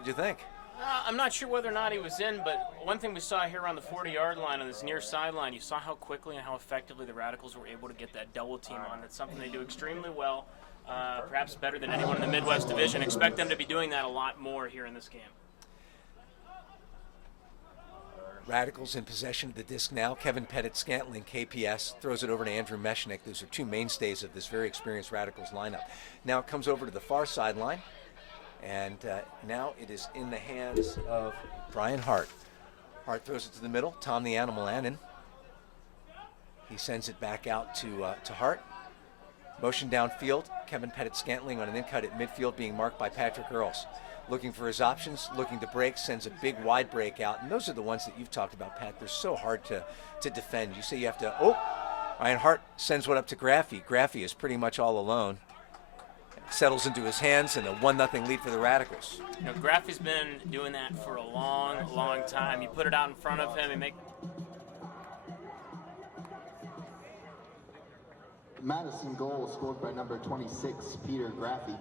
What did you think? I'm not sure whether or not he was in, but one thing we saw here on the 40-yard line on this near sideline, you saw how quickly and how effectively the Radicals were able to get that double team on. That's something they do extremely well, perhaps better than anyone in the Midwest Division. Expect them to be doing that a lot more here in this game. Radicals in possession of the disc now. Kevin Pettit-Scantling, KPS, throws it over to Andrew Mechanix. Those are two mainstays of this very experienced Radicals lineup. Now it comes over to the far sideline, and now it is in the hands of Brian Hart. Hart throws it to the middle. Tom the Animal Annan. He sends it back out to Hart. Motion downfield. Kevin Pettit-Scantling on an in-cut at midfield being marked by Patrick Earls. Looking for his options, looking to break, sends a big wide break out. And those are the ones that you've talked about, Pat. They're so hard to defend. You say you have to, Ryan Hart sends one up to Graffy. Graffy is pretty much all alone. Settles into his hands and a 1-0 lead for the Radicals. You know, Graffy's been doing that for a long, long time. You put it out in front of him and make... Madison goal scored by number 26, Peter Graffy.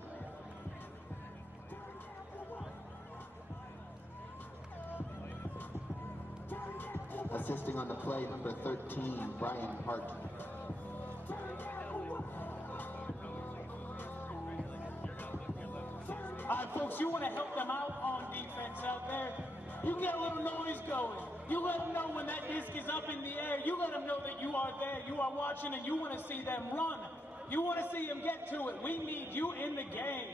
Assisting on the play, number 13, Brian Hart. All right, folks, you want to help them out on defense out there? You get a little noise going. You let them know when that disc is up in the air. You let them know that you are there, you are watching, and you want to see them run. You want to see them get to it. We need you in the game.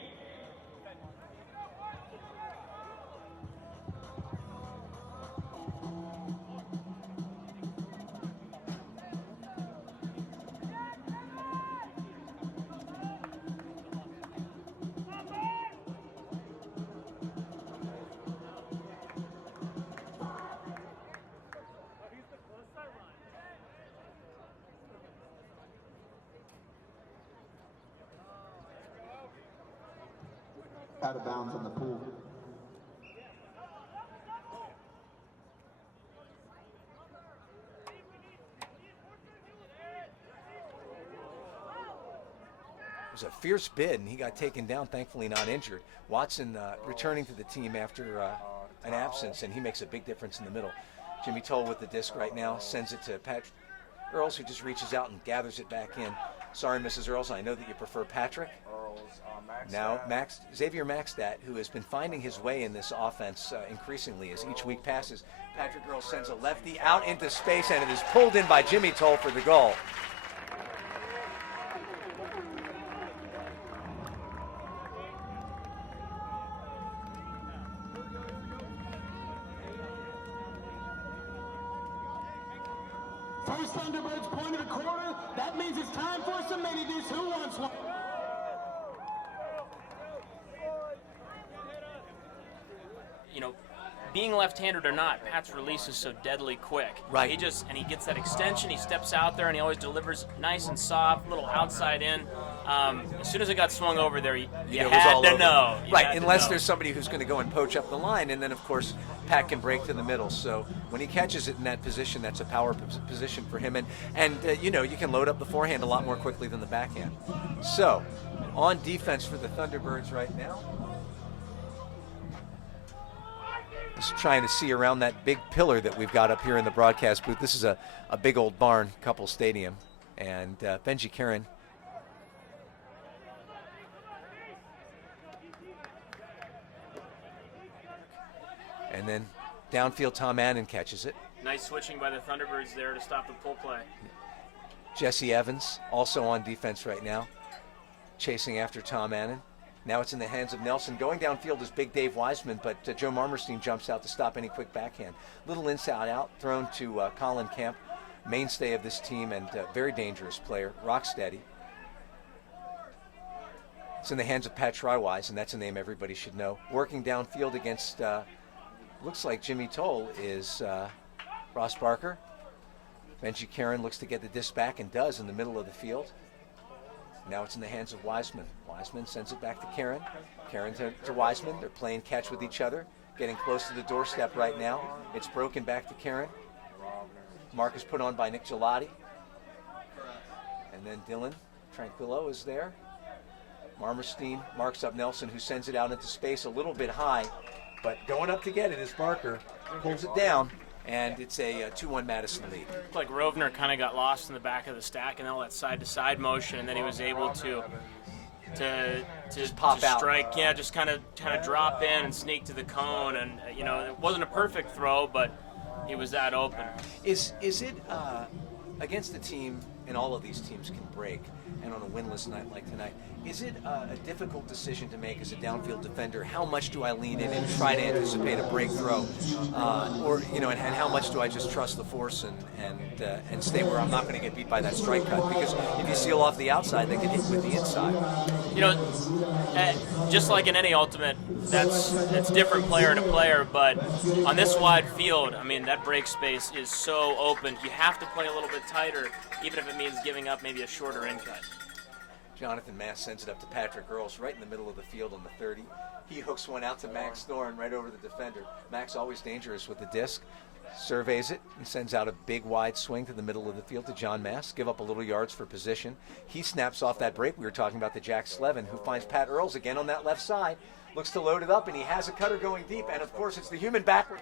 Out of bounds on the pool. It was a fierce bid, and he got taken down, thankfully not injured. Watson returning to the team after an absence, and he makes a big difference in the middle. Jimmy Toll with the disc right now, sends it to Patrick Earls, who just reaches out and gathers it back in. Sorry, Mrs. Earls, I know that you prefer Patrick. Now, Xavier Maxtat, who has been finding his way in this offense increasingly as each week passes. Patrick Earls sends a lefty out into space, and it is pulled in by Jimmy Toll for the goal. First Thunderbirds point of the quarter. That means it's time for some mini-disc. Who wants one? You know, being left-handed or not, Pat's release is so deadly quick. Right. He gets that extension. He steps out there and he always delivers nice and soft, little outside in. As soon as it got swung over there, you had to know. Right, unless there's somebody who's going to go and poach up the line, and then of course Pat can break to the middle. So when he catches it in that position, that's a power position for him, and you know, you can load up the forehand a lot more quickly than the backhand. So on defense for the Thunderbirds right now. Just trying to see around that big pillar that we've got up here in the broadcast booth. This is a big old barn, couple stadium, and Benji Karen. And then downfield, Tom Annan catches it. Nice switching by the Thunderbirds there to stop the pull play. Jesse Evans also on defense right now, chasing after Tom Annan. Now it's in the hands of Nelson. Going downfield is Big Dave Wiseman, but Joe Marmerstein jumps out to stop any quick backhand. Little inside out thrown to Colin Kemp, mainstay of this team and very dangerous player, rock steady. It's in the hands of Pat Schreiwise, and that's a name everybody should know. Working downfield against, looks like Jimmy Toll is Ross Barker. Benji Karen looks to get the disc back and does in the middle of the field. Now it's in the hands of Wiseman. Wiseman sends it back to Karen. Karen to Wiseman. They're playing catch with each other, getting close to the doorstep right now. It's broken back to Karen. Mark is put on by Nick Gelati. And then Dylan Tranquillo is there. Marmerstein marks up Nelson, who sends it out into space a little bit high. But going up to get it is Barker, pulls it down, and it's a 2-1 Madison lead. Looked like Rovner kind of got lost in the back of the stack and all that side-to-side motion, and then he was able to pop out. Strike. Yeah, just kind of drop in and sneak to the cone, and it wasn't a perfect throw, but he was that open. Is it against a team, and all of these teams can break, and on a winless night like tonight, is it a difficult decision to make as a downfield defender? How much do I lean in and try to anticipate a break throw, or and how much do I just trust the force and stay where I'm not going to get beat by that strike cut? Because if you seal off the outside, they can hit with the inside. Just like in any ultimate, it's different player to player. But on this wide field, I mean, that break space is so open. You have to play a little bit tighter, even if it means giving up maybe a shorter in cut. Jonathan Mass sends it up to Patrick Earls right in the middle of the field on the 30. He hooks one out to Max Thorne right over the defender. Max always dangerous with the disc. Surveys it and sends out a big wide swing to the middle of the field to John Mass. Give up a little yards for position. He snaps off that break. We were talking about the Jack Slevin, who finds Pat Earls again on that left side. Looks to load it up, and he has a cutter going deep. And, of course, it's the human backward.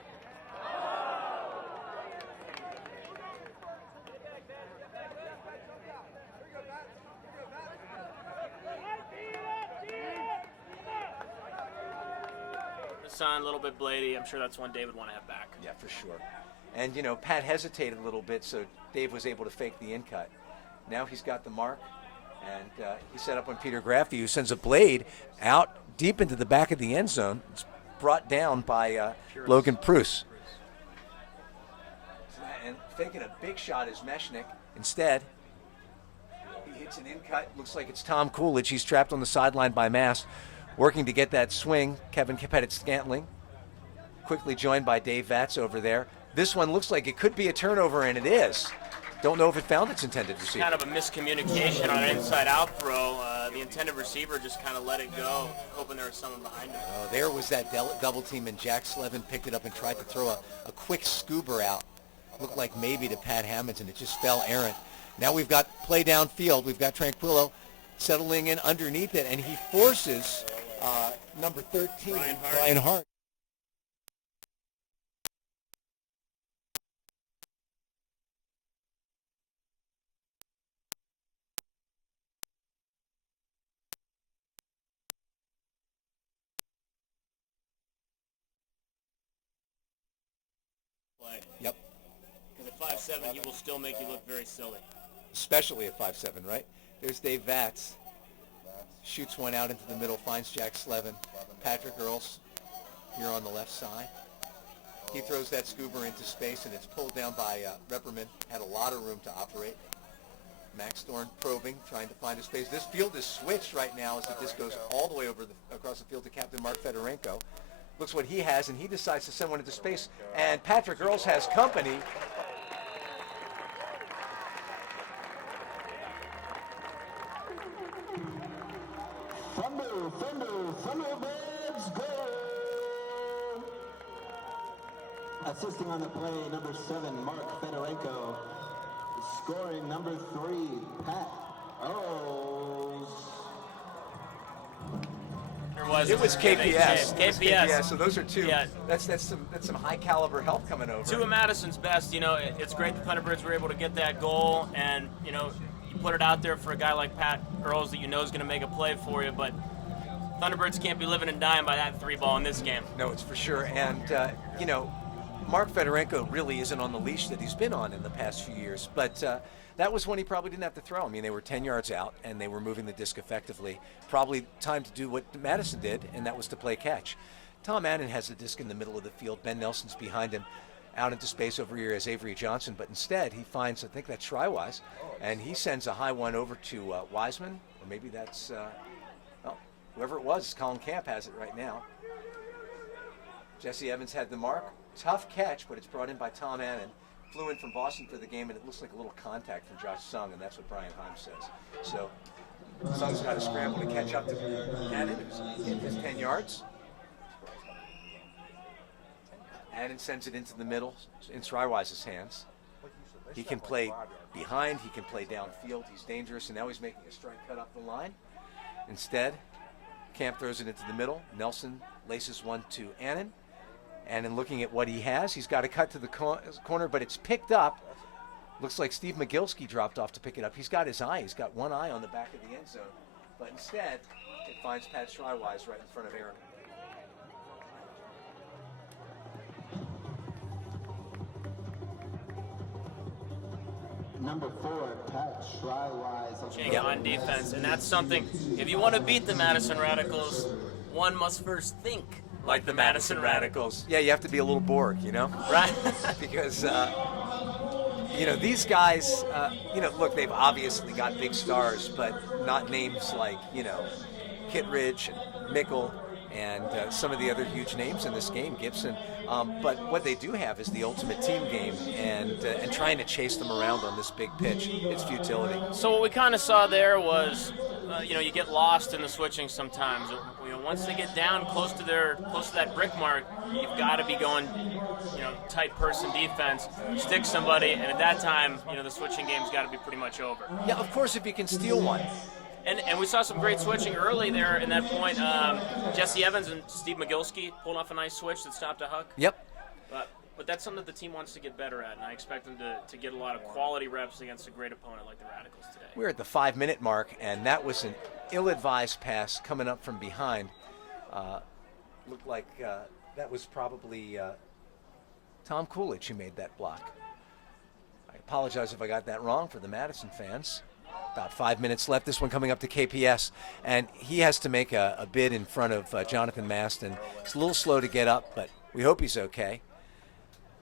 Son, a little bit blady. I'm sure that's one Dave would want to have back. Yeah, for sure. And, Pat hesitated a little bit, so Dave was able to fake the in-cut. Now he's got the mark, and he set up on Peter Graffey, who sends a blade out deep into the back of the end zone. It's brought down by Logan Pruce. And faking a big shot is Mechanix. Instead, he hits an in-cut. Looks like it's Tom Coolidge. He's trapped on the sideline by Mass. Working to get that swing, Kevin Pettit-Scantling, quickly joined by Dave Vatz over there. This one looks like it could be a turnover, and it is. Don't know if it found its intended receiver. Kind of a miscommunication on an inside-out throw. The intended receiver just kind of let it go, hoping there was someone behind him. Oh, there was that double team, and Jack Slevin picked it up and tried to throw a quick scoober out. Looked like maybe to Pat Hammonds, and it just fell errant. Now we've got play downfield. We've got Tranquillo settling in underneath it, and he forces number 13, Brian Hart. Yep. Because at 5'7", he will still make you look very silly. Especially at 5'7", right? There's Dave Vatz. Shoots one out into the middle, finds Jack Slevin. Patrick Earls here on the left side. He throws that scoober into space, and it's pulled down by Repperman. Had a lot of room to operate. Max Thorne probing, trying to find a space. This field is switched right now as the disc goes all the way over across the field to Captain Mark Fedorenko. Looks what he has, and he decides to send one into space. And Patrick Earls has company. Thunderbirds go! Assisting on the play, number 7, Mark Fedorenko. Scoring, number 3, Pat Earls. It was KPS. KPS. So those are two. Yeah. That's some high caliber help coming over. Two of Madison's best. It's great the Thunderbirds were able to get that goal, and you put it out there for a guy like Pat Earls that is going to make a play for you. But Thunderbirds can't be living and dying by that 3-ball in this game. No, it's for sure. And Mark Fedorenko really isn't on the leash that he's been on in the past few years. But that was one he probably didn't have to throw. I mean, they were 10 yards out, and they were moving the disc effectively. Probably time to do what Madison did, and that was to play catch. Tom Annan has the disc in the middle of the field. Ben Nelson's behind him, out into space over here as Avery Johnson. But instead, he finds, I think that's Schreiweiss, and he sends a high one over to Wiseman, or maybe that's, whoever it was, Colin Camp has it right now. Jesse Evans had the mark. Tough catch, but it's brought in by Tom Annan. Flew in from Boston for the game, and it looks like a little contact from Josh Sung, and that's what Brian Heim says. So Sung's got to scramble to catch up to Annan, who's in his 10 yards. Annan sends it into the middle in Schreiweiss's hands. He can play behind, he can play downfield, he's dangerous, and now he's making a strike cut up the line. Instead, Camp throws it into the middle. Nelson laces one to Annan. And in looking at what he has, he's got a cut to the corner, but it's picked up. Looks like Steve Mogilski dropped off to pick it up. He's got his eye. He's got one eye on the back of the end zone. But instead, it finds Pat Schreiwise right in front of Aaron. Number 4, Pat Schreiwise. On defense, and that's something, if you want to beat the Madison Radicals, one must first think like the Madison Radicals. Yeah, you have to be a little Borg, you know? Right. Because, you know, these guys, you know, look, they've obviously got big stars, but not names like, you know, Kittredge and Mickle and some of the other huge names in this game, Gibson. But what they do have is the ultimate team game, and trying to chase them around on this big pitch, it's futility. So what we kind of saw there was, you know, you get lost in the switching sometimes. You know, once they get down close to that brick mark, you've got to be going, you know, tight person defense, stick somebody, and at that time, you know, the switching game's got to be pretty much over. Yeah, of course, if you can steal one. And we saw some great switching early there in that point. Jesse Evans and Steve Mogilski pulled off a nice switch that stopped a Huck. Yep. But that's something that the team wants to get better at, and I expect them to get a lot of quality reps against a great opponent like the Radicals today. We're at the 5-minute mark, and that was an ill-advised pass coming up from behind. Looked like that was probably Tom Coolidge who made that block. I apologize if I got that wrong for the Madison fans. About 5 minutes left. This one coming up to KPS, and he has to make a bid in front of Jonathan Maston. It's a little slow to get up, but we hope he's okay.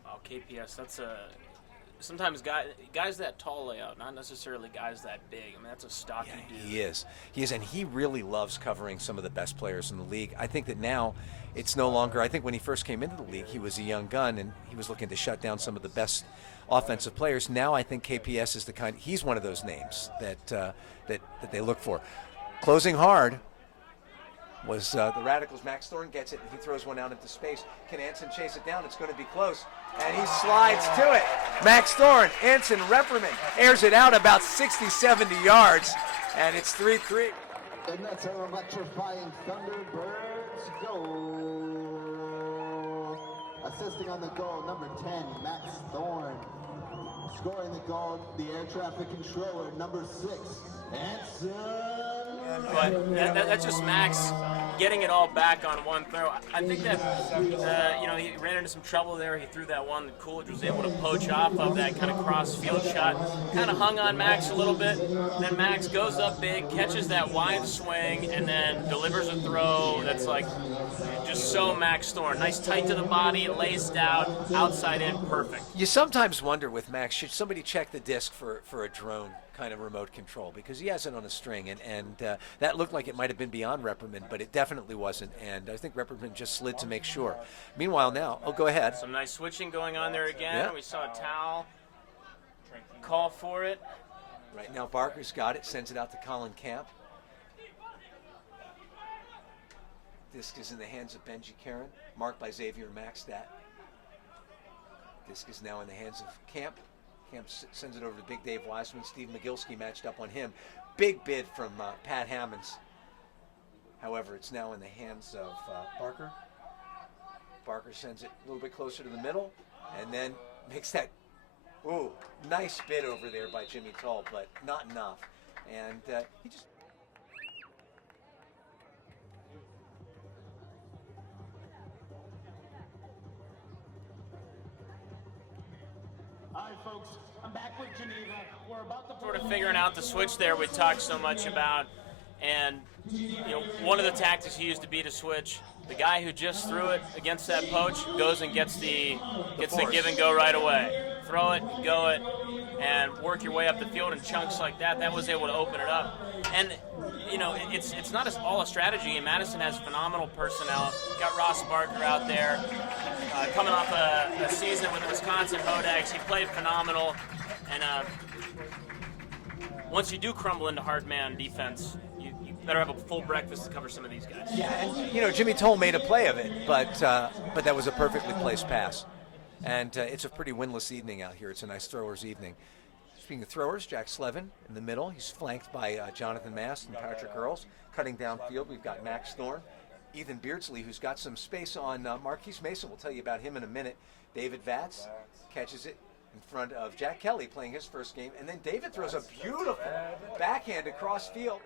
Oh, KPS, that's sometimes guys that tall lay out, not necessarily guys that big. I mean, that's a stocky dude. He is, and he really loves covering some of the best players in the league. I think that now it's no longer, I think when he first came into the league, he was a young gun, and he was looking to shut down some of the best offensive players. Now I think KPS is he's one of those names that they look for. Closing hard was the Radicals. Max Thorne gets it, and he throws one out into space. Can Anson chase it down? It's going to be close, and he slides to it. Max Thorne, Anson reprimand, airs it out about 60, 70 yards, and it's 3-3. And that's our electrifying Thunderbirds goal. Assisting on the goal, number 10, Max Thorne. Scoring the goal, the air traffic controller, number 6, Anson. But that's just Max getting it all back on one throw. I think that, you know, he ran into some trouble there. He threw that one that Coolidge was able to poach off of that kind of cross field shot. Kind of hung on Max a little bit. Then Max goes up big, catches that wide swing, and then delivers a throw that's like just so Max Thorne. Nice tight to the body, laced out, outside in, perfect. You sometimes wonder with Max, should somebody check the disc for a drone kind of remote control, because he has it on a string, and that looked like it might have been beyond reprimand, but it definitely wasn't, and I think reprimand just slid to make sure. Meanwhile now, go ahead. Some nice switching going on there again. Yeah. We saw a towel call for it. Right now Barker's got it, sends it out to Colin Camp. Disc is in the hands of Benji Karen, marked by Xavier Maxtat. Disc is now in the hands of Camp. Camp sends it over to Big Dave Wiseman. Steve Mogilski matched up on him. Big bid from Pat Hammonds. However, it's now in the hands of Barker. Barker sends it a little bit closer to the middle, and then makes that, nice bid over there by Jimmy Tull, but not enough. And he just... All right, folks, I'm back with Geneva. We're about to Sort of figuring out the switch there we talked so much about, and you know, one of the tactics he used to beat a switch. The guy who just threw it against that poach goes and gets the give and go right away. Throw it, go it, and work your way up the field in chunks like that. That was able to open it up. And you know, it's not all a strategy. And Madison has phenomenal personnel. Got Ross Barker out there, coming off a season with the Wisconsin Hodex. He played phenomenal. And once you do crumble into hard man defense, you better have a full breakfast to cover some of these guys. Yeah, and you know, Jimmy Toll made a play of it, but that was a perfectly placed pass. And it's a pretty winless evening out here. It's a nice throwers evening. Speaking of throwers, Jack Slevin in the middle. He's flanked by Jonathan Mast and Patrick Earls. Cutting downfield, we've got Max Thorne. Ethan Beardsley, who's got some space on Marquise Mason. We'll tell you about him in a minute. David Vatz catches it in front of Jack Kelly playing his first game. And then David throws a beautiful backhand across field.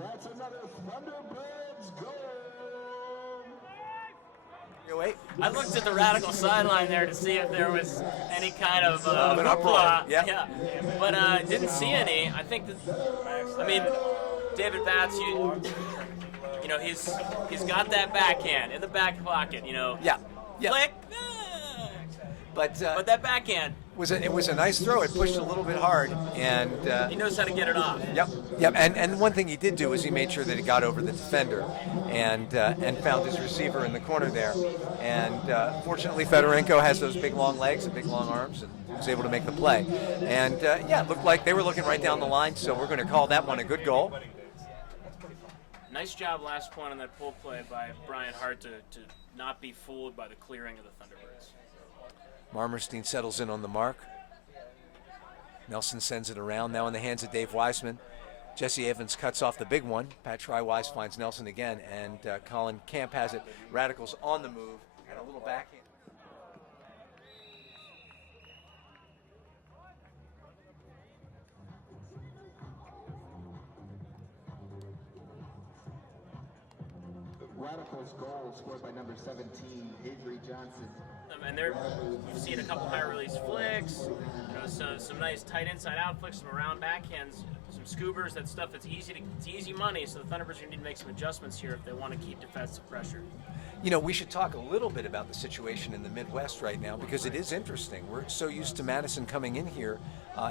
That's another Thunderbirds goal. Wait. I looked at the Radical sideline there to see if there was any kind of an uproar. yeah, but didn't see any. I think that, I mean, David Vatz, you know, he's got that backhand in the back pocket. You know, Yeah. flick. But that backhand, it was a nice throw. It pushed a little bit hard, and he knows how to get it off. Yep. And one thing he did do is he made sure that he got over the defender and found his receiver in the corner there. And fortunately, Fedorenko has those big long legs and big long arms, and was able to make the play. And it looked like they were looking right down the line. So we're going to call that one a good goal. Nice job last point on that pull play by Brian Hart to not be fooled by the clearing of the Thunderbirds. Marmerstein settles in on the mark. Nelson sends it around, now in the hands of Dave Wiseman. Jesse Evans cuts off the big one. Pat Trywise finds Nelson again, and Colin Camp has it. Radicals on the move, and a little backhand. Radicals goal scored by number 17, Avery Johnson. And you've seen a couple high release flicks, you know, some nice tight inside out flicks, some around backhands, some scoobers. That stuff that's it's easy money. So the Thunderbirds are going to need to make some adjustments here if they want to keep defensive pressure. You know, we should talk a little bit about the situation in the Midwest right now because it is interesting. We're so used to Madison coming in here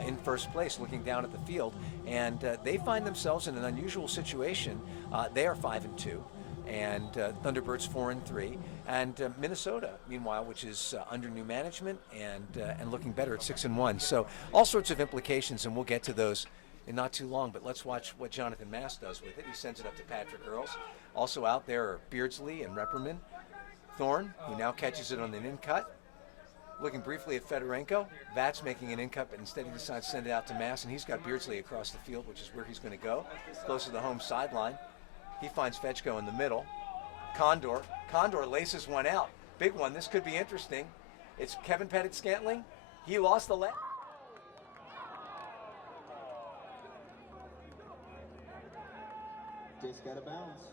in first place, looking down at the field, and they find themselves in an unusual situation. They are 5-2. And Thunderbirds 4-3, and Minnesota, meanwhile, which is under new management and looking better at 6-1. So all sorts of implications, and we'll get to those in not too long. But let's watch what Jonathan Mass does with it. He sends it up to Patrick Earls. Also out there are Beardsley and Repperman. Thorne, who now catches it on an in-cut. Looking briefly at Fedorenko. Vatz making an in-cut, but instead he decides to send it out to Mass, and he's got Beardsley across the field, which is where he's going to go, close to the home sideline. He finds Fetchko in the middle. Condor laces one out. Big one. This could be interesting. It's Kevin Pettit-Scantling. He lost the leg. Just got a bounce.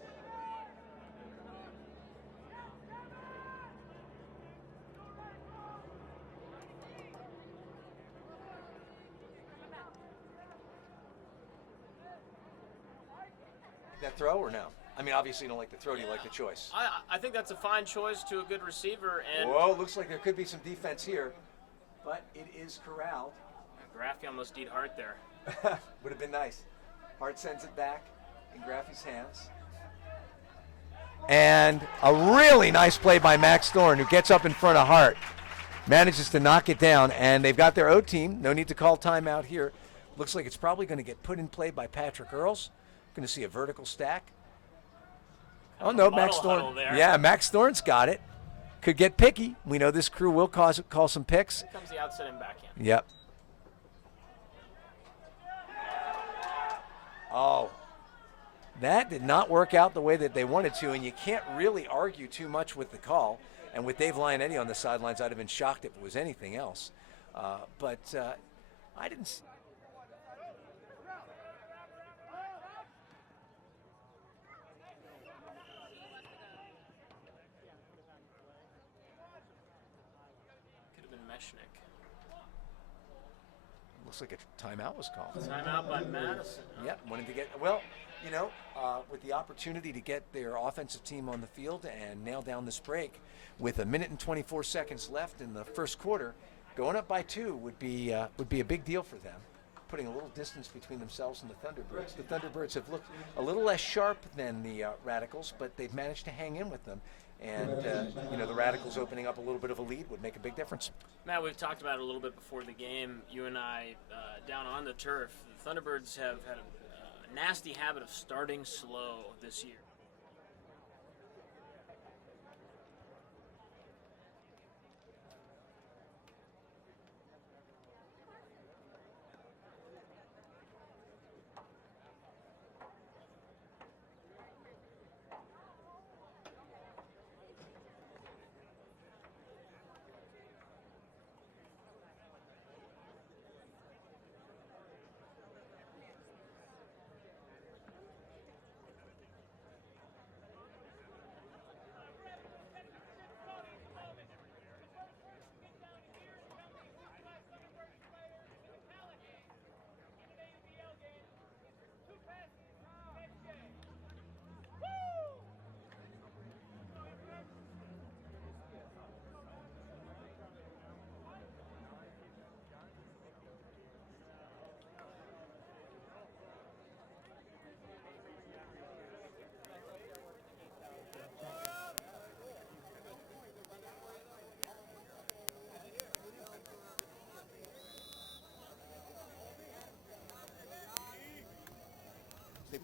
That throw or no? I mean, obviously you don't like the throw. Do you like the choice? I think that's a fine choice to a good receiver. And whoa, looks like there could be some defense here, but it is corralled. Graffi almost did Hart there. Would have been nice. Hart sends it back in Graffi's hands. And a really nice play by Max Thorne, who gets up in front of Hart. Manages to knock it down, and they've got their O team. No need to call timeout here. Looks like it's probably going to get put in play by Patrick Earls. Going to see a vertical stack. Oh no, Max Thorne. Yeah, Max Thorne's got it. Could get picky. We know this crew will call some picks. Here comes the outside and backhand. Yep. Oh, that did not work out the way that they wanted to, and you can't really argue too much with the call. And with Dave Lionetti on the sidelines, I'd have been shocked if it was anything else. But I didn't. Mechanix. Looks like a timeout was called. Timeout by Madison. Yep, wanted to get, well, you know, with the opportunity to get their offensive team on the field and nail down this break with 1 minute and 24 seconds left in the first quarter, going up by 2 would be a big deal for them, putting a little distance between themselves and the Thunderbirds. The Thunderbirds have looked a little less sharp than the Radicals, but they've managed to hang in with them. And, you know, the Radicals opening up a little bit of a lead would make a big difference. Matt, we've talked about it a little bit before the game. You and I, down on the turf, the Thunderbirds have had a nasty habit of starting slow this year.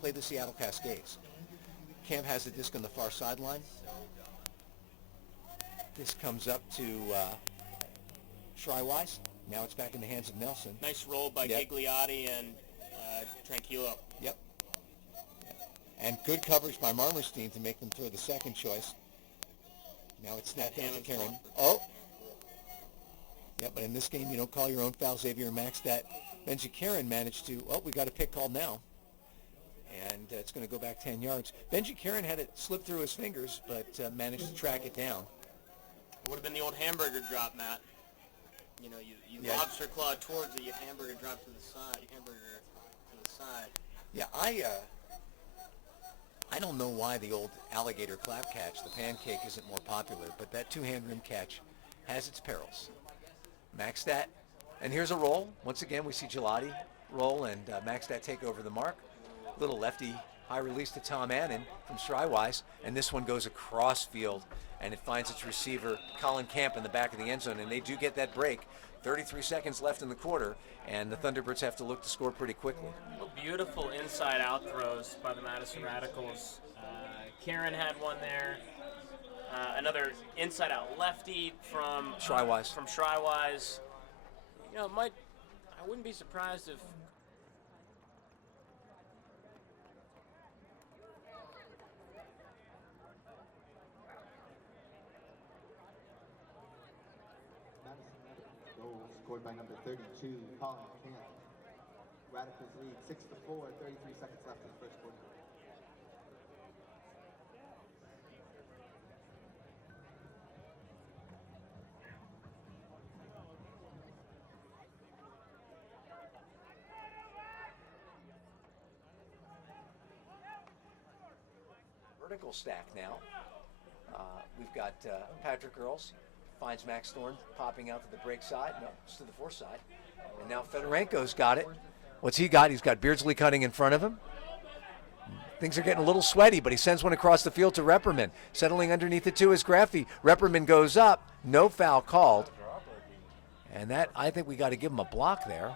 play the Seattle Cascades. Cam has the disc on the far sideline. This comes up to Shrywise. Now it's back in the hands of Nelson. Nice roll by Gigliotti and Tranquillo. Yep. And good coverage by Marmerstein to make them throw the second choice. Now it's snapped down to Karen. Oh! Yeah, but in this game, you don't call your own foul. Xavier Maxtat. Benji Karen managed to, we got a pick called now. And it's going to go back 10 yards. Benji Karen had it slip through his fingers, but managed to track it down. It would have been the old hamburger drop, Matt. You know, you lobster claw towards it, you hamburger drop to the side, Yeah, I don't know why the old alligator clap catch, the pancake, isn't more popular, but that two-hand rim catch has its perils. Maxtat, and here's a roll. Once again, we see Gelati roll and Maxtat take over the mark. Little lefty high release to Tom Annan from Shrywise, and this one goes across field, and it finds its receiver, Colin Camp, in the back of the end zone, and they do get that break. 33 seconds left in the quarter, and the Thunderbirds have to look to score pretty quickly. Beautiful inside-out throws by the Madison Radicals. Karen had one there. Another inside-out lefty from Shrywise. You know, I wouldn't be surprised if goal scored by number 32, Colin Camp. Radicals lead 6-4, 33 seconds left in the first quarter. Vertical stack now. We've got Patrick Earls. Finds Max Thorne popping out to the break side. No, it's to the fore side. And now Fedorenko's got it. What's he got? He's got Beardsley cutting in front of him. Things are getting a little sweaty, but he sends one across the field to Repperman. Settling underneath it too is Graffi. Repperman goes up. No foul called. And that, I think we got to give him a block there.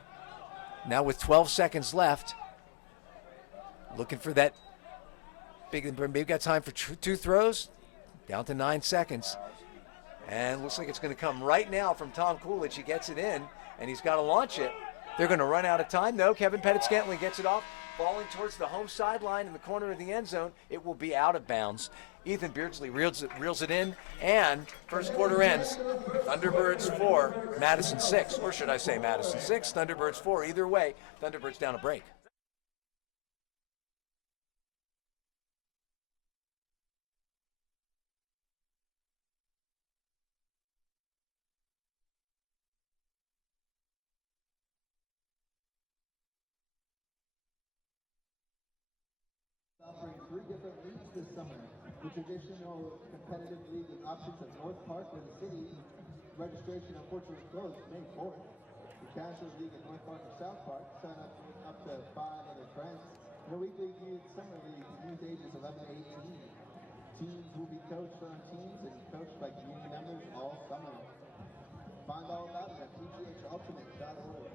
Now with 12 seconds left, looking for that big, maybe got time for two throws. Down to 9 seconds. And looks like it's going to come right now from Tom Coolidge. He gets it in, and he's got to launch it. They're going to run out of time. No, Kevin Pettit-Scantling gets it off, falling towards the home sideline in the corner of the end zone. It will be out of bounds. Ethan Beardsley reels it in, and first quarter ends. Thunderbirds 4, Madison 6. Or should I say Madison 6, Thunderbirds 4. Either way, Thunderbirds down a break. Offering 3 different leagues this summer. The traditional competitive league with options of North Park and the city. Registration unfortunately closed May 4th. The casual league at North Park and South Park. Sign up to 5 other friends. The weekly youth summer league, youth ages 11 to 18. Teams will be coached on teams and coached by community members all summer. Find all about it at pgholtimate.org.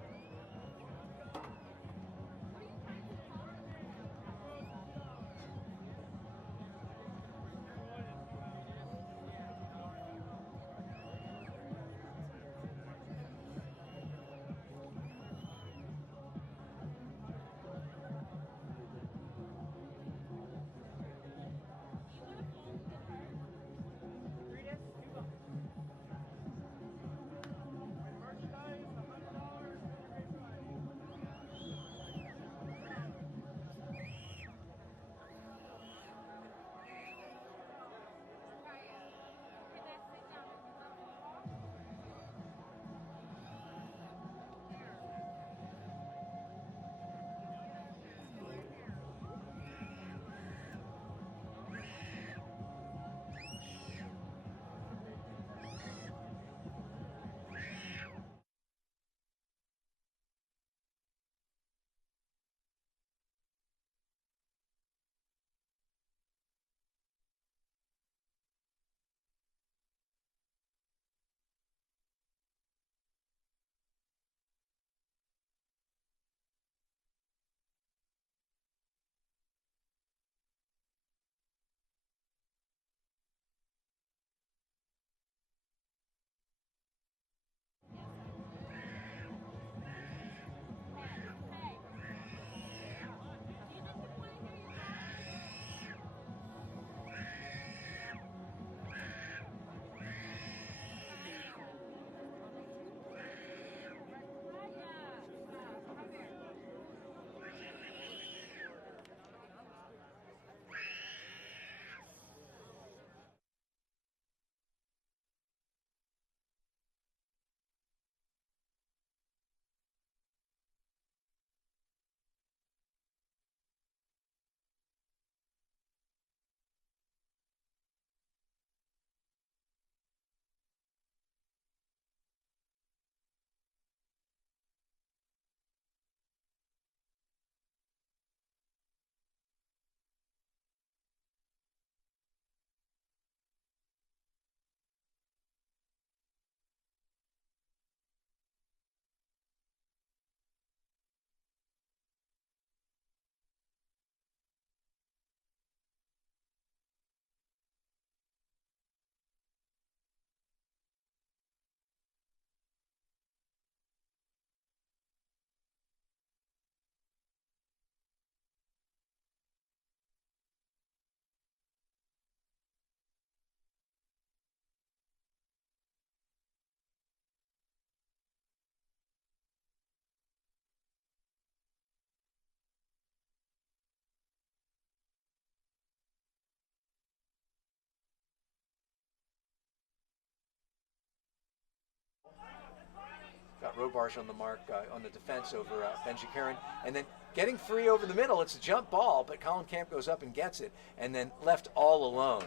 crowbars on the mark on the defense over Benji Curran, and then getting free over the middle. It's a jump ball, but Colin Camp goes up and gets it, and then left all alone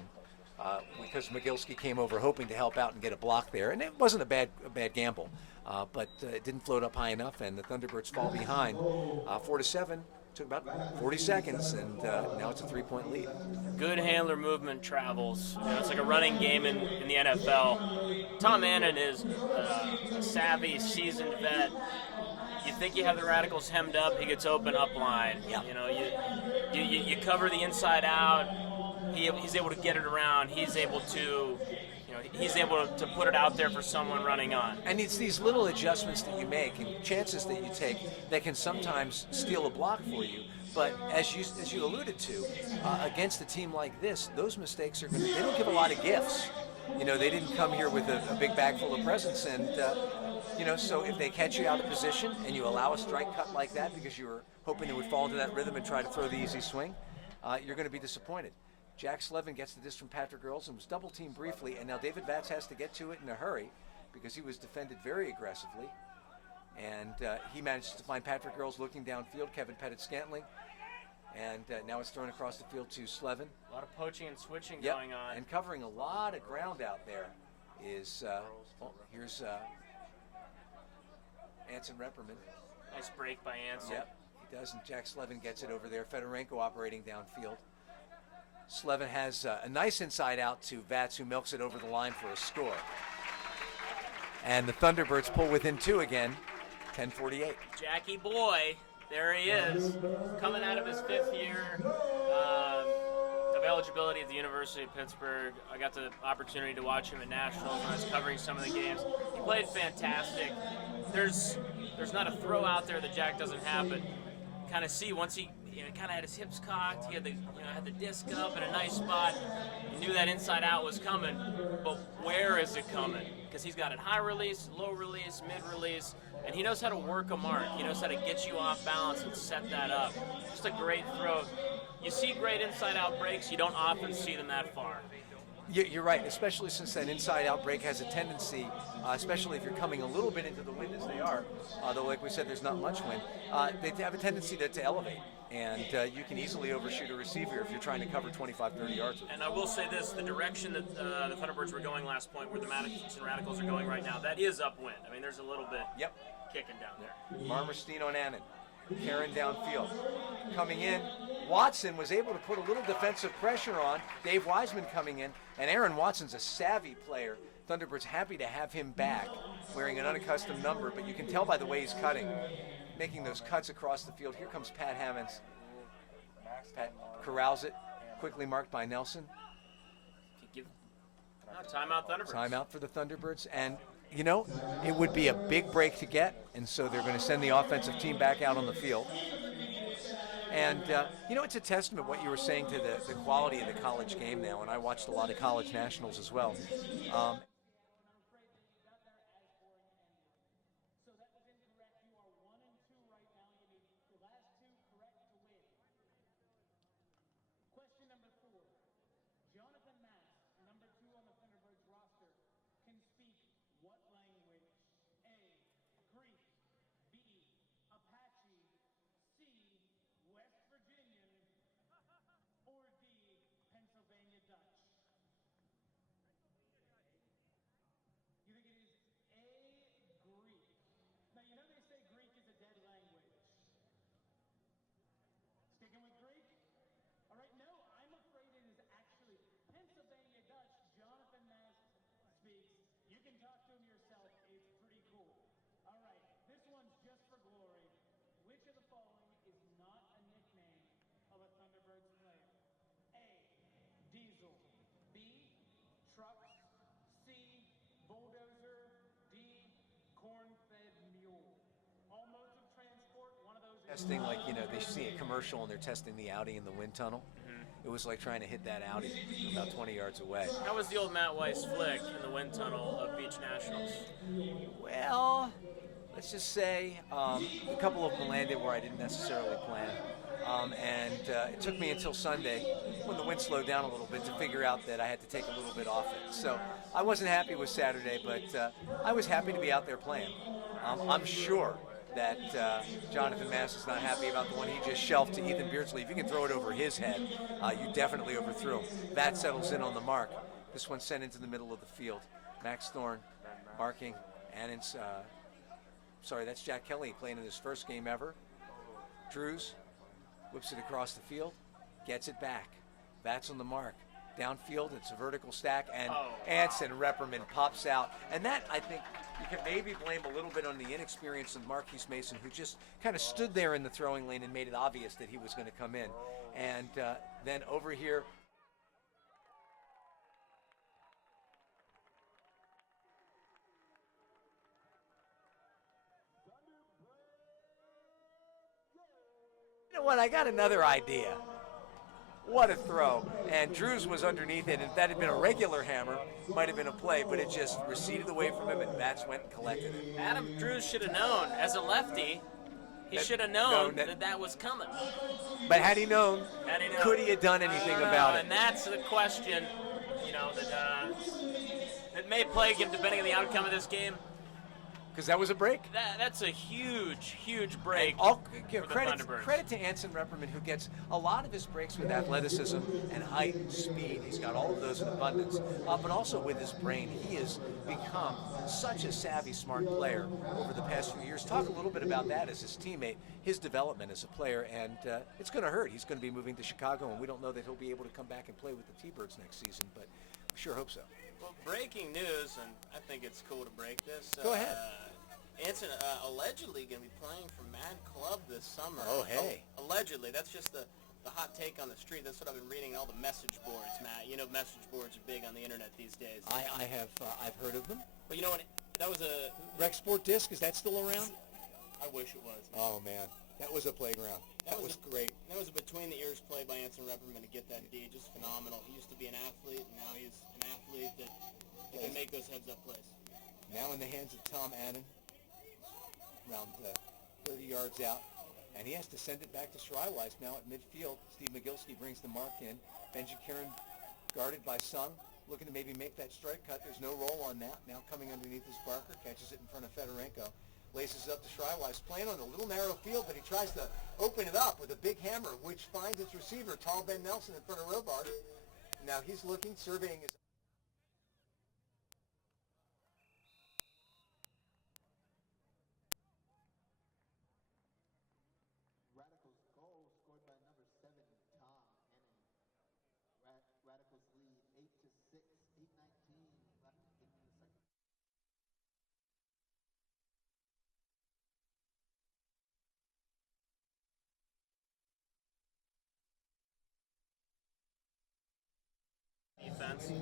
because Mogilski came over hoping to help out and get a block there, and it wasn't a bad gamble, but it didn't float up high enough, and the Thunderbirds fall behind 4-7. Took about 40 seconds, and now it's a 3-point lead. Good handler movement travels. You know, it's like a running game in the NFL. Tom Annan is a savvy, seasoned vet. You think you have the Radicals hemmed up, he gets open up line. Yeah. You know, you cover the inside out. He's able to get it around. He's able to. He's able to put it out there for someone running on. And it's these little adjustments that you make and chances that you take that can sometimes steal a block for you. But as you alluded to, against a team like this, those mistakes they don't give a lot of gifts. You know, they didn't come here with a big bag full of presents, and so if they catch you out of position and you allow a strike cut like that because you were hoping it would fall into that rhythm and try to throw the easy swing, you're going to be disappointed. Jack Slevin gets the disc from Patrick Earls and was double-teamed briefly, and now David Vatz has to get to it in a hurry because he was defended very aggressively. And he manages to find Patrick Earls looking downfield, Kevin Pettit-Scantling, and now it's thrown across the field to Slevin. A lot of poaching and switching going on. And covering a lot of ground out there is, here's Anson Repperman. Nice break by Anson. Yep, he does, and Jack Slevin gets it over there. Fedorenko operating downfield. Slevin has a nice inside out to Vatz, who milks it over the line for a score. And the Thunderbirds pull within 2 again, 10:48. Jackie Boy, there he is, coming out of his 5th year of eligibility at the University of Pittsburgh. I got the opportunity to watch him at Nashville when I was covering some of the games. He played fantastic. There's not a throw out there that Jack doesn't have, but kind of see once he kind of had his hips cocked, he had the disc up in a nice spot. He knew that inside out was coming, but where is it coming? Because he's got it high release, low release, mid release, and he knows how to work a mark. He knows how to get you off balance and set that up. Just a great throw. You see great inside out breaks, you don't often see them that far. You're right, especially since that inside out break has a tendency, especially if you're coming a little bit into the wind as they are, though like we said there's not much wind, they have a tendency to elevate. And you can easily overshoot a receiver if you're trying to cover 25, 30 yards. And I will say this, the direction that the Thunderbirds were going last point, where the Madison Radicals are going right now, that is upwind. I mean, there's a little bit kicking down there. Marmerstein on Annan. Karen downfield. Coming in, Watson was able to put a little defensive pressure on. Dave Wiseman coming in, and Aaron Watson's a savvy player. Thunderbirds happy to have him back, wearing an unaccustomed number, but you can tell by the way he's cutting, making those cuts across the field. Here comes Pat Hammonds. Pat corrals it, quickly marked by Nelson. Timeout Thunderbirds. Timeout for the Thunderbirds, and you know, it would be a big break to get, and so they're going to send the offensive team back out on the field. And, you know, it's a testament what you were saying to the quality of the college game now, and I watched a lot of college nationals as well. Testing, like, you know, they see a commercial and they're testing the Audi in the wind tunnel. It was like trying to hit that Audi from about 20 yards away. How was the old Matt Weiss flick in the wind tunnel of Beach Nationals? Well, let's just say a couple of them landed where I didn't necessarily plan. And it took me until Sunday, when the wind slowed down a little bit, to figure out that I had to take a little bit off it. So I wasn't happy with Saturday, but I was happy to be out there playing. I'm sure that Jonathan Mass is not happy about the one he just shelved to Ethan Beardsley. If you can throw it over his head, you definitely overthrew him. That settles in on the mark. This one's sent into the middle of the field. Max Thorne marking, and it's, that's Jack Kelly playing in his first game ever. Drews whips it across the field, gets it back. That's on the mark. Downfield, it's a vertical stack, and Anson Repperman pops out. And that, I think, you can maybe blame a little bit on the inexperience of Marquise Mason, who just kind of stood there in the throwing lane and made it obvious that he was going to come in. And then over here, you know what, I got another idea. What a throw. And Drews was underneath it. If that had been a regular hammer, might have been a play, but it just receded away from him, and Bats went and collected it. Adam Drews should have known. As a lefty, he should have known that was coming. But had he known, could he have done anything about it? And that's the question, that may plague him depending on the outcome of this game. Because that was a break. That's a huge, huge break. Credit to Anson Repperman, who gets a lot of his breaks with athleticism and height and speed. He's got all of those in abundance. But also with his brain, he has become such a savvy, smart player over the past few years. Talk a little bit about that as his teammate, his development as a player, and it's going to hurt. He's going to be moving to Chicago, and we don't know that he'll be able to come back and play with the T-Birds next season, but we sure hope so. Well, breaking news, and I think it's cool to break this. Go ahead. Anson allegedly going to be playing for Mad Club this summer. Oh, hey. Allegedly. That's just the hot take on the street. That's what I've been reading in all the message boards, Matt. You know message boards are big on the internet these days. I've heard of them. But you know what? That was a... Rec Sport Disc, is that still around? I wish it was. Oh, man. That was a playground. That was great. That was a between-the-ears play by Anson Repperman to get that D. Just phenomenal. He used to be an athlete, and now he's an athlete that can make those heads-up plays. Now in the hands of Tom Annan, around 30 yards out, and he has to send it back to Schreiweiss now at midfield. Steve McGilsky brings the mark in. Benji Kieran guarded by Sung, looking to maybe make that strike cut. There's no roll on that. Now coming underneath is Barker, catches it in front of Fedorenko. Laces up to Schreiweiss, playing on a little narrow field, but he tries to open it up with a big hammer, which finds its receiver, tall Ben Nelson, in front of Robart. Now he's looking, surveying his... Radicals goal scored by number 7, Tom Henning. Radicals lead 8-6, 8-19 left in the second. Defense,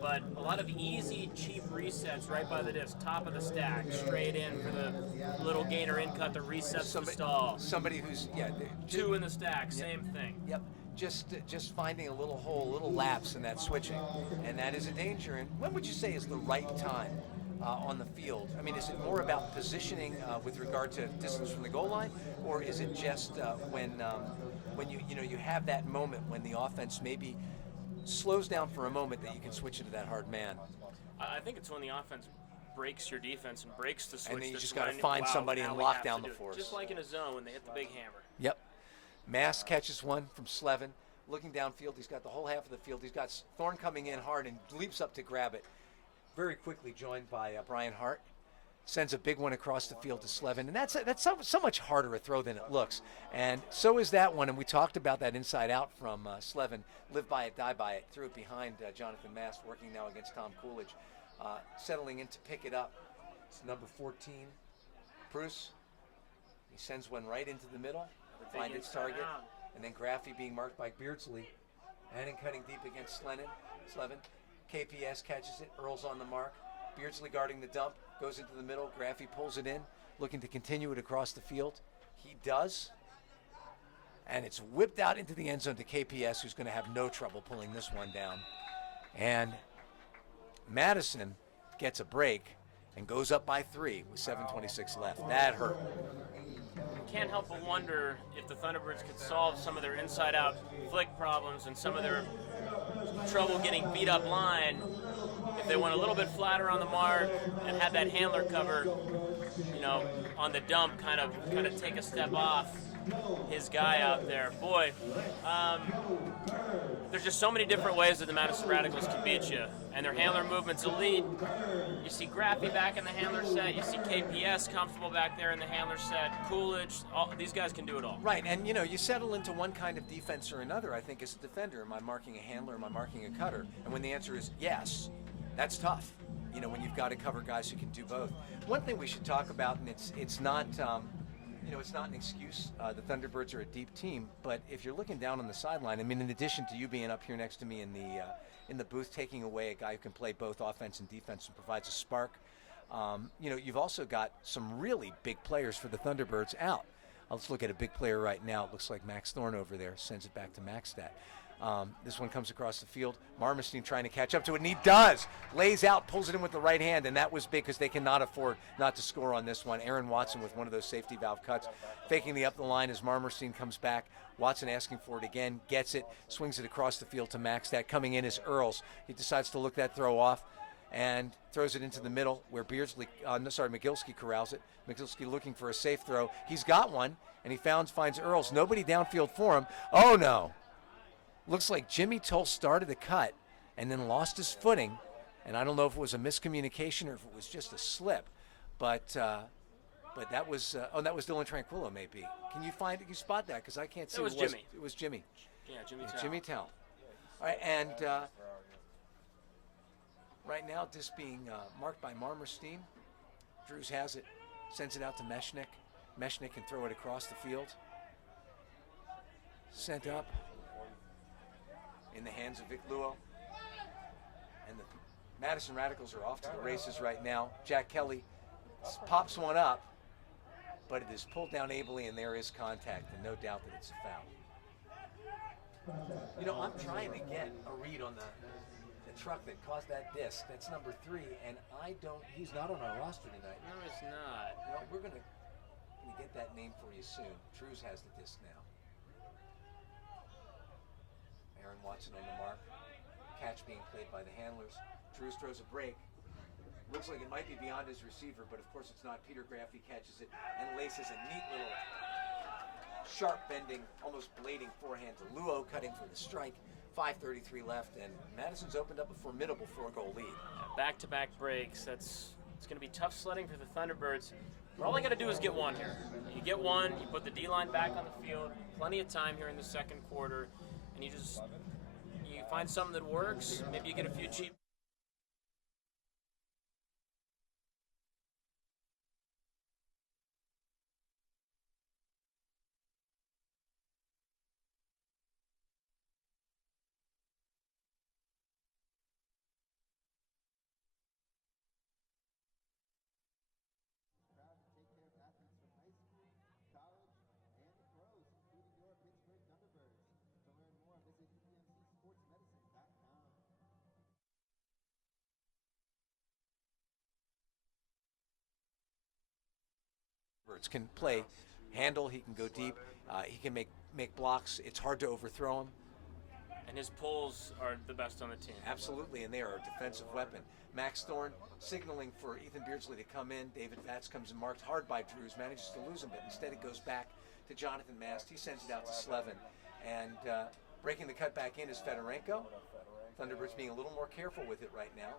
but a lot of easy, cheap resets right by the disc, top of the stack, straight in for the little gainer in cut that resets the stall. Somebody who's, Two in the stack, same thing. Yep. Just finding a little hole, a little lapse in that switching, and that is a danger. And when would you say is the right time on the field? I mean, is it more about positioning with regard to distance from the goal line, or is it just when you have that moment when the offense maybe slows down for a moment that you can switch into that hard man? I think it's when the offense breaks your defense and breaks the switch. And then you just got to find somebody and lock down the force. Just like in a zone when they hit the big hammer. Yep. Mass catches one from Slevin. Looking downfield, he's got the whole half of the field. He's got Thorne coming in hard and leaps up to grab it. Very quickly joined by Brian Hart. Sends a big one across the field to Slevin. And that's so much harder a throw than it looks. And so is that one. And we talked about that inside out from Slevin. Live by it, die by it. Threw it behind Jonathan Mast, working now against Tom Coolidge. Settling in to pick it up. It's number 14, Bruce. He sends one right into the middle. Find its target. And then Graffy being marked by Beardsley. And cutting deep against Slevin. KPS catches it. Earl's on the mark. Beardsley guarding the dump. Goes into the middle. Graffy pulls it in. Looking to continue it across the field. He does. And it's whipped out into the end zone to KPS, who's going to have no trouble pulling this one down. And Madison gets a break and goes up by 3 with 7:26 left. That hurt. Can't help but wonder if the Thunderbirds could solve some of their inside-out flick problems and some of their trouble getting beat up line, if they went a little bit flatter on the mark and had that handler cover, on the dump, kind of take a step off his guy out there. Boy, there's just so many different ways that the Madison Radicals can beat you, and their handler movement's elite. You see Graffy back in the handler set. You see KPS comfortable back there in the handler set. Coolidge, these guys can do it all. Right, and you settle into one kind of defense or another, I think, as a defender. Am I marking a handler? Am I marking a cutter? And when the answer is yes, that's tough. When you've got to cover guys who can do both. One thing we should talk about, and it's not it's not an excuse. The Thunderbirds are a deep team, but if you're looking down on the sideline, in addition to you being up here next to me in the booth, taking away a guy who can play both offense and defense and provides a spark, you've also got some really big players for the Thunderbirds out. Let's look at a big player right now. It looks like Max Thorne over there. Sends it back to Maxstat. This one comes across the field. Marmerstein trying to catch up to it, and he does. Lays out, pulls it in with the right hand, and that was big because they cannot afford not to score on this one. Aaron Watson with one of those safety valve cuts, faking the up the line as Marmerstein comes back. Watson asking for it again, gets it, swings it across the field to Maxstat. Coming in is Earls. He decides to look that throw off and throws it into the middle where Migilski corrals it. Migilski looking for a safe throw. He's got one, and he finds Earls. Nobody downfield for him. Oh, no. Looks like Jimmy Toll started the cut and then lost his footing, and I don't know if it was a miscommunication or if it was just a slip, but that was Dylan Tranquillo maybe. Can you spot that? Because I can't see. It was Jimmy. It was Jimmy. Yeah, Jimmy Tell. All right, and right now this being marked by Marmerstein. Drews has it, sends it out to Mechanix. Mechanix can throw it across the field. Sent up in the hands of Vic Luo. And the Madison Radicals are off to the races right now. Jack Kelly pops one up, but it is pulled down ably, and there is contact, and no doubt that it's a foul. I'm trying to get a read on the truck that caused that disc. That's number 3, and he's not on our roster tonight. No, it's not. We're gonna get that name for you soon. Drews has the disc now. Aaron Watson on the mark. Catch being played by the handlers. Drews throws a break. Looks like it might be beyond his receiver, but of course it's not. Peter Graffy catches it and laces a neat little sharp bending, almost blading forehand to Luo, cutting for the strike. 5:33 left, and Madison's opened up a formidable 4-goal lead. Back-to-back breaks. It's going to be tough sledding for the Thunderbirds. But all they got to do is get one here. You get one, you put the D-line back on the field, plenty of time here in the second quarter, and you find something that works. Maybe you get a few cheap. Proud to take care of athletes from high school, college, and the pros, including your Pittsburgh Thunderbirds. To learn more, visit tmcsportsmedicine.com. Birds can play handle, he can go deep, he can make blocks. It's hard to overthrow him. And his pulls are the best on the team. Absolutely, and they are a defensive weapon. Max Thorne signaling for Ethan Beardsley to come in. David Vatz comes and marked hard by Drews, manages to lose him, but instead it goes back to Jonathan Mast. He sends it out to Slevin. And breaking the cut back in is Fedorenko. Thunderbirds being a little more careful with it right now.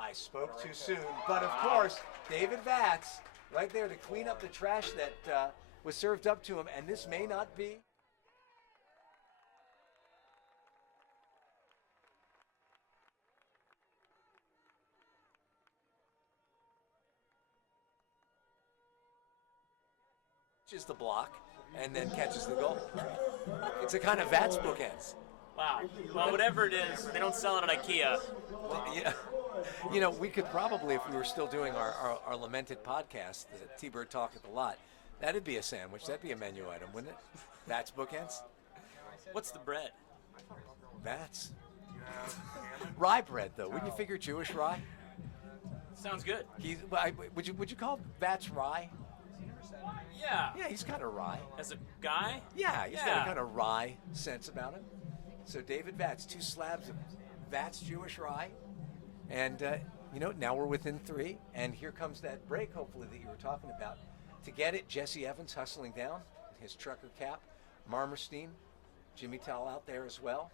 I spoke too soon, but of course, David Vatz right there to clean up the trash that was served up to him, and this may not be. Is the block and then catches the goal. It's a kind of Vats bookends. Wow. Well, whatever it is, they don't sell it at IKEA. Yeah. We could probably, if we were still doing our lamented podcast, the T-Bird Talk at the Lot, that'd be a sandwich. That'd be a menu item, wouldn't it? Vats bookends. What's the bread? Vats. Rye bread, though. Wouldn't you figure Jewish rye? Sounds good. Would you call Vats rye? Yeah. Yeah, he's kind of rye. As a guy? Yeah, he's got a kind of rye sense about him. So David Vats, 2 slabs of Vats Jewish rye. And, now we're within 3. And here comes that break, hopefully, that you were talking about. To get it, Jesse Evans hustling down, his trucker cap. Marmerstein, Jimmy Towell out there as well.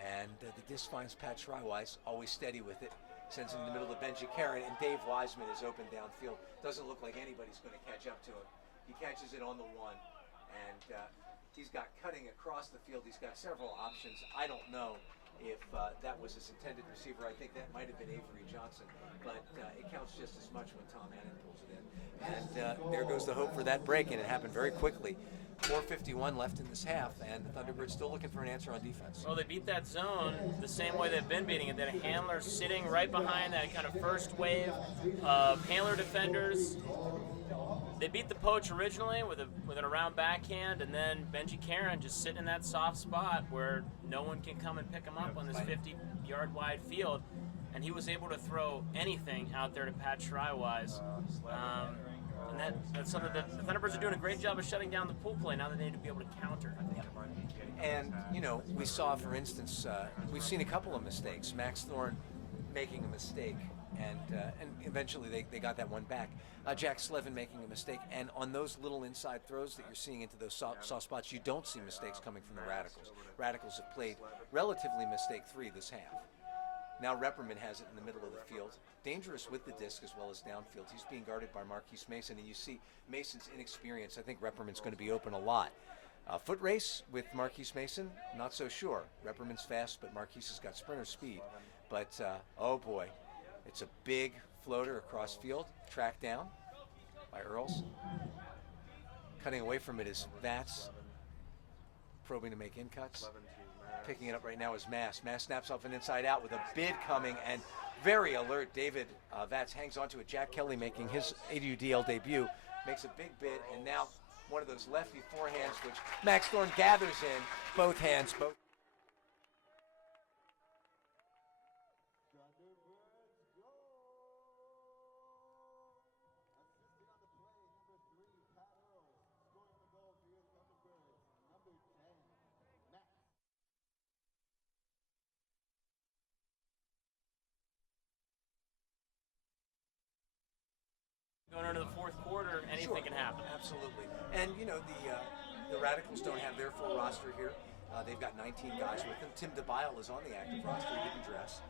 And the disc finds Pat Schreiweiss, always steady with it. Sends it in the middle of Benji Karen, and Dave Wiseman is open downfield. Doesn't look like anybody's going to catch up to him. He catches it on the 1, and he's got cutting across the field. He's got several options. I don't know if that was his intended receiver. I think that might have been Avery Johnson, but it counts just as much when Tom Annan pulls it in. And there goes the hope for that break, and it happened very quickly. 4:51 left in this half, and the Thunderbirds still looking for an answer on defense. Well, they beat that zone the same way they've been beating it. They had a handler sitting right behind that kind of first wave of handler defenders. They beat the poach originally with an around backhand, and then Benji Karen just sitting in that soft spot where no one can come and pick him up on this 50-yard wide field. And he was able to throw anything out there to Pat Schreiweiss. And that's something that the Thunderbirds are doing a great job of shutting down the pool play. Now they need to be able to counter. And, we saw, for instance, we've seen a couple of mistakes. Max Thorne making a mistake, and eventually they got that one back. Jack Slevin making a mistake, and on those little inside throws that you're seeing into those soft spots, you don't see mistakes coming from the Radicals. Radicals have played relatively mistake-free this half. Now Repperman has it in the middle of the field. Dangerous with the disc as well as downfield. He's being guarded by Marquise Mason, and you see Mason's inexperience. I think Repperman's going to be open a lot. Foot race with Marquise Mason, not so sure. Repperman's fast, but Marquise has got sprinter speed. But, oh boy, it's a big floater across field, tracked down by Earls. Cutting away from it is Vats, probing to make in cuts. Picking it up right now is Mass. Mass snaps off an inside out with a bid coming, and very alert David Vats hangs onto it. Jack Kelly making his AUDL debut, makes a big bid, and now one of those lefty forehands, which Max Thorne gathers in both hands. Going into the fourth quarter, anything can happen. Absolutely. And, the Radicals don't have their full roster here. They've got 19 guys with them. Tim DeBile is on the active roster. He didn't dress.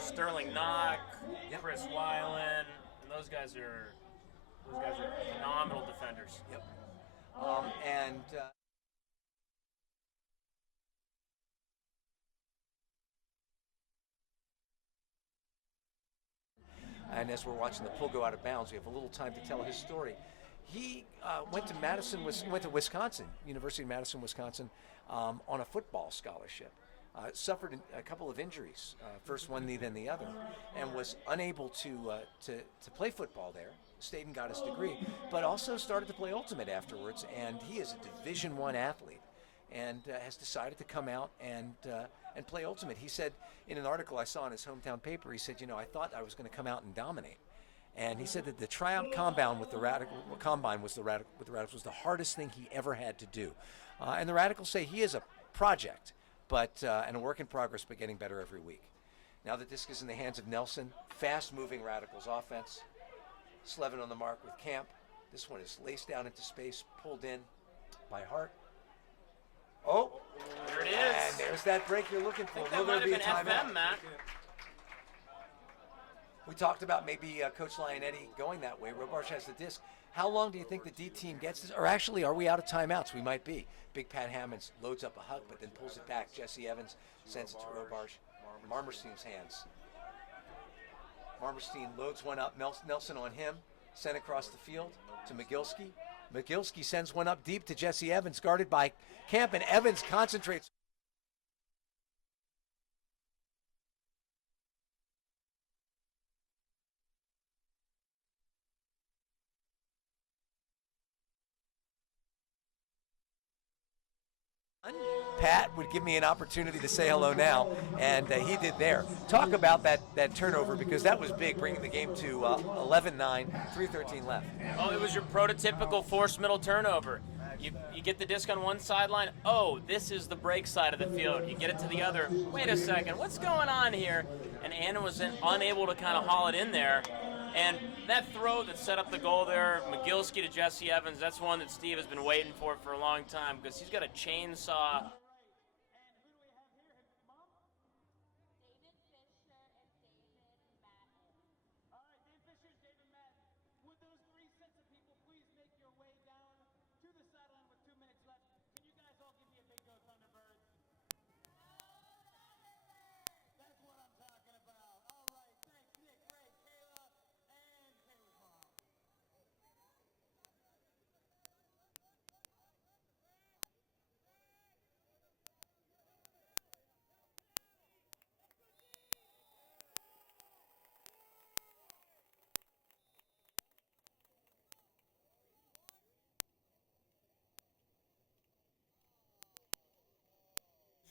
Sterling Knock, Chris Weiland, and those guys are phenomenal defenders. Yep. And as we're watching the pull go out of bounds, we have a little time to tell his story. He went to Wisconsin, University of Madison, Wisconsin, on a football scholarship. Suffered a couple of injuries, first one knee, then the other, and was unable to play football there. Stayed and got his degree, but also started to play Ultimate afterwards. And he is a Division I athlete, and has decided to come out and play Ultimate. He said in an article I saw in his hometown paper, he said, I thought I was going to come out and dominate. And he said that the tryout combine with the Radicals was the hardest thing he ever had to do. And the Radicals say he is a project, and a work in progress, but getting better every week. Now the disc is in the hands of Nelson. Fast-moving Radicals offense. Slevin on the mark with Camp. This one is laced down into space, pulled in by Hart. Oh, there it is. And there's that break you're looking for. That might have been FM, Matt. We talked about maybe Coach Lionetti going that way. Robarch has the disc. How long do you think the D team gets this? Or actually, are we out of timeouts? We might be. Big Pat Hammonds loads up a huck, but then pulls it back. Jesse Evans sends it to Robarch. Marmerstein's hands. Marmerstein loads one up. Nelson on him. Sent across the field to McGilsky. McGilsky sends one up deep to Jesse Evans, guarded by Camp, and Evans concentrates. Pat would give me an opportunity to say hello now, and he did there. Talk about that turnover, because that was big, bringing the game to 11-9, 3:13 left. Oh, it was your prototypical forced middle turnover. You get the disc on one sideline. Oh, this is the break side of the field. You get it to the other. Wait a second, what's going on here? And Anna was unable to kind of haul it in there. And that throw that set up the goal there, McGilsky to Jesse Evans, that's one that Steve has been waiting for a long time because he's got a chainsaw.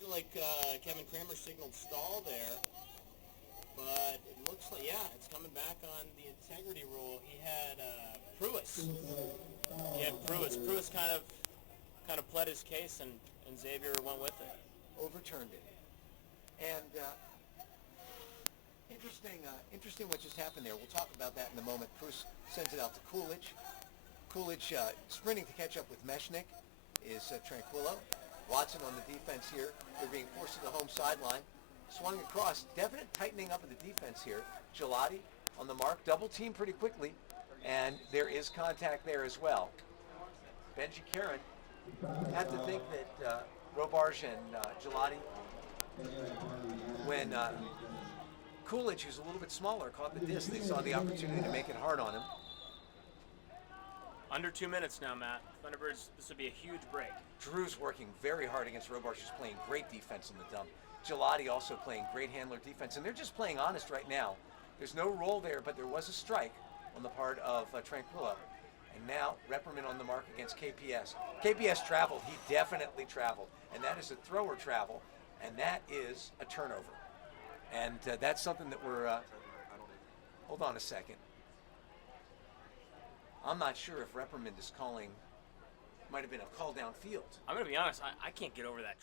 Like Kevin Kramer signaled stall there, but it looks like, yeah, it's coming back on the integrity rule. He had Pruis. Pruis kind of pled his case, and Xavier went with it. Overturned it. And interesting what just happened there. We'll talk about that in a moment. Pruis sends it out to Coolidge. Coolidge sprinting to catch up with Mechanix is Tranquillo. Watson on the defense here. They're being forced to the home sideline. Swung across. Definite tightening up of the defense here. Gelati on the mark. Double team pretty quickly. And there is contact there as well. Benji Karen had to think that Robarge and Gelati, when Coolidge, who's a little bit smaller, caught the disc, they saw the opportunity to make it hard on him. Under 2 minutes now, Matt. Thunderbirds, this would be a huge break. Drew's working very hard against Robarge, who's playing great defense in the dump. Gelati also playing great handler defense, and they're just playing honest right now. There's no roll there, but there was a strike on the part of Tranquillo. And now, Repperman on the mark against KPS. KPS traveled. He definitely traveled. And that is a thrower travel, and that is a turnover. And that's something that we're... hold on a second. I'm not sure if Repperman is calling... might have been a call downfield. I'm going to be honest, I can't get over that.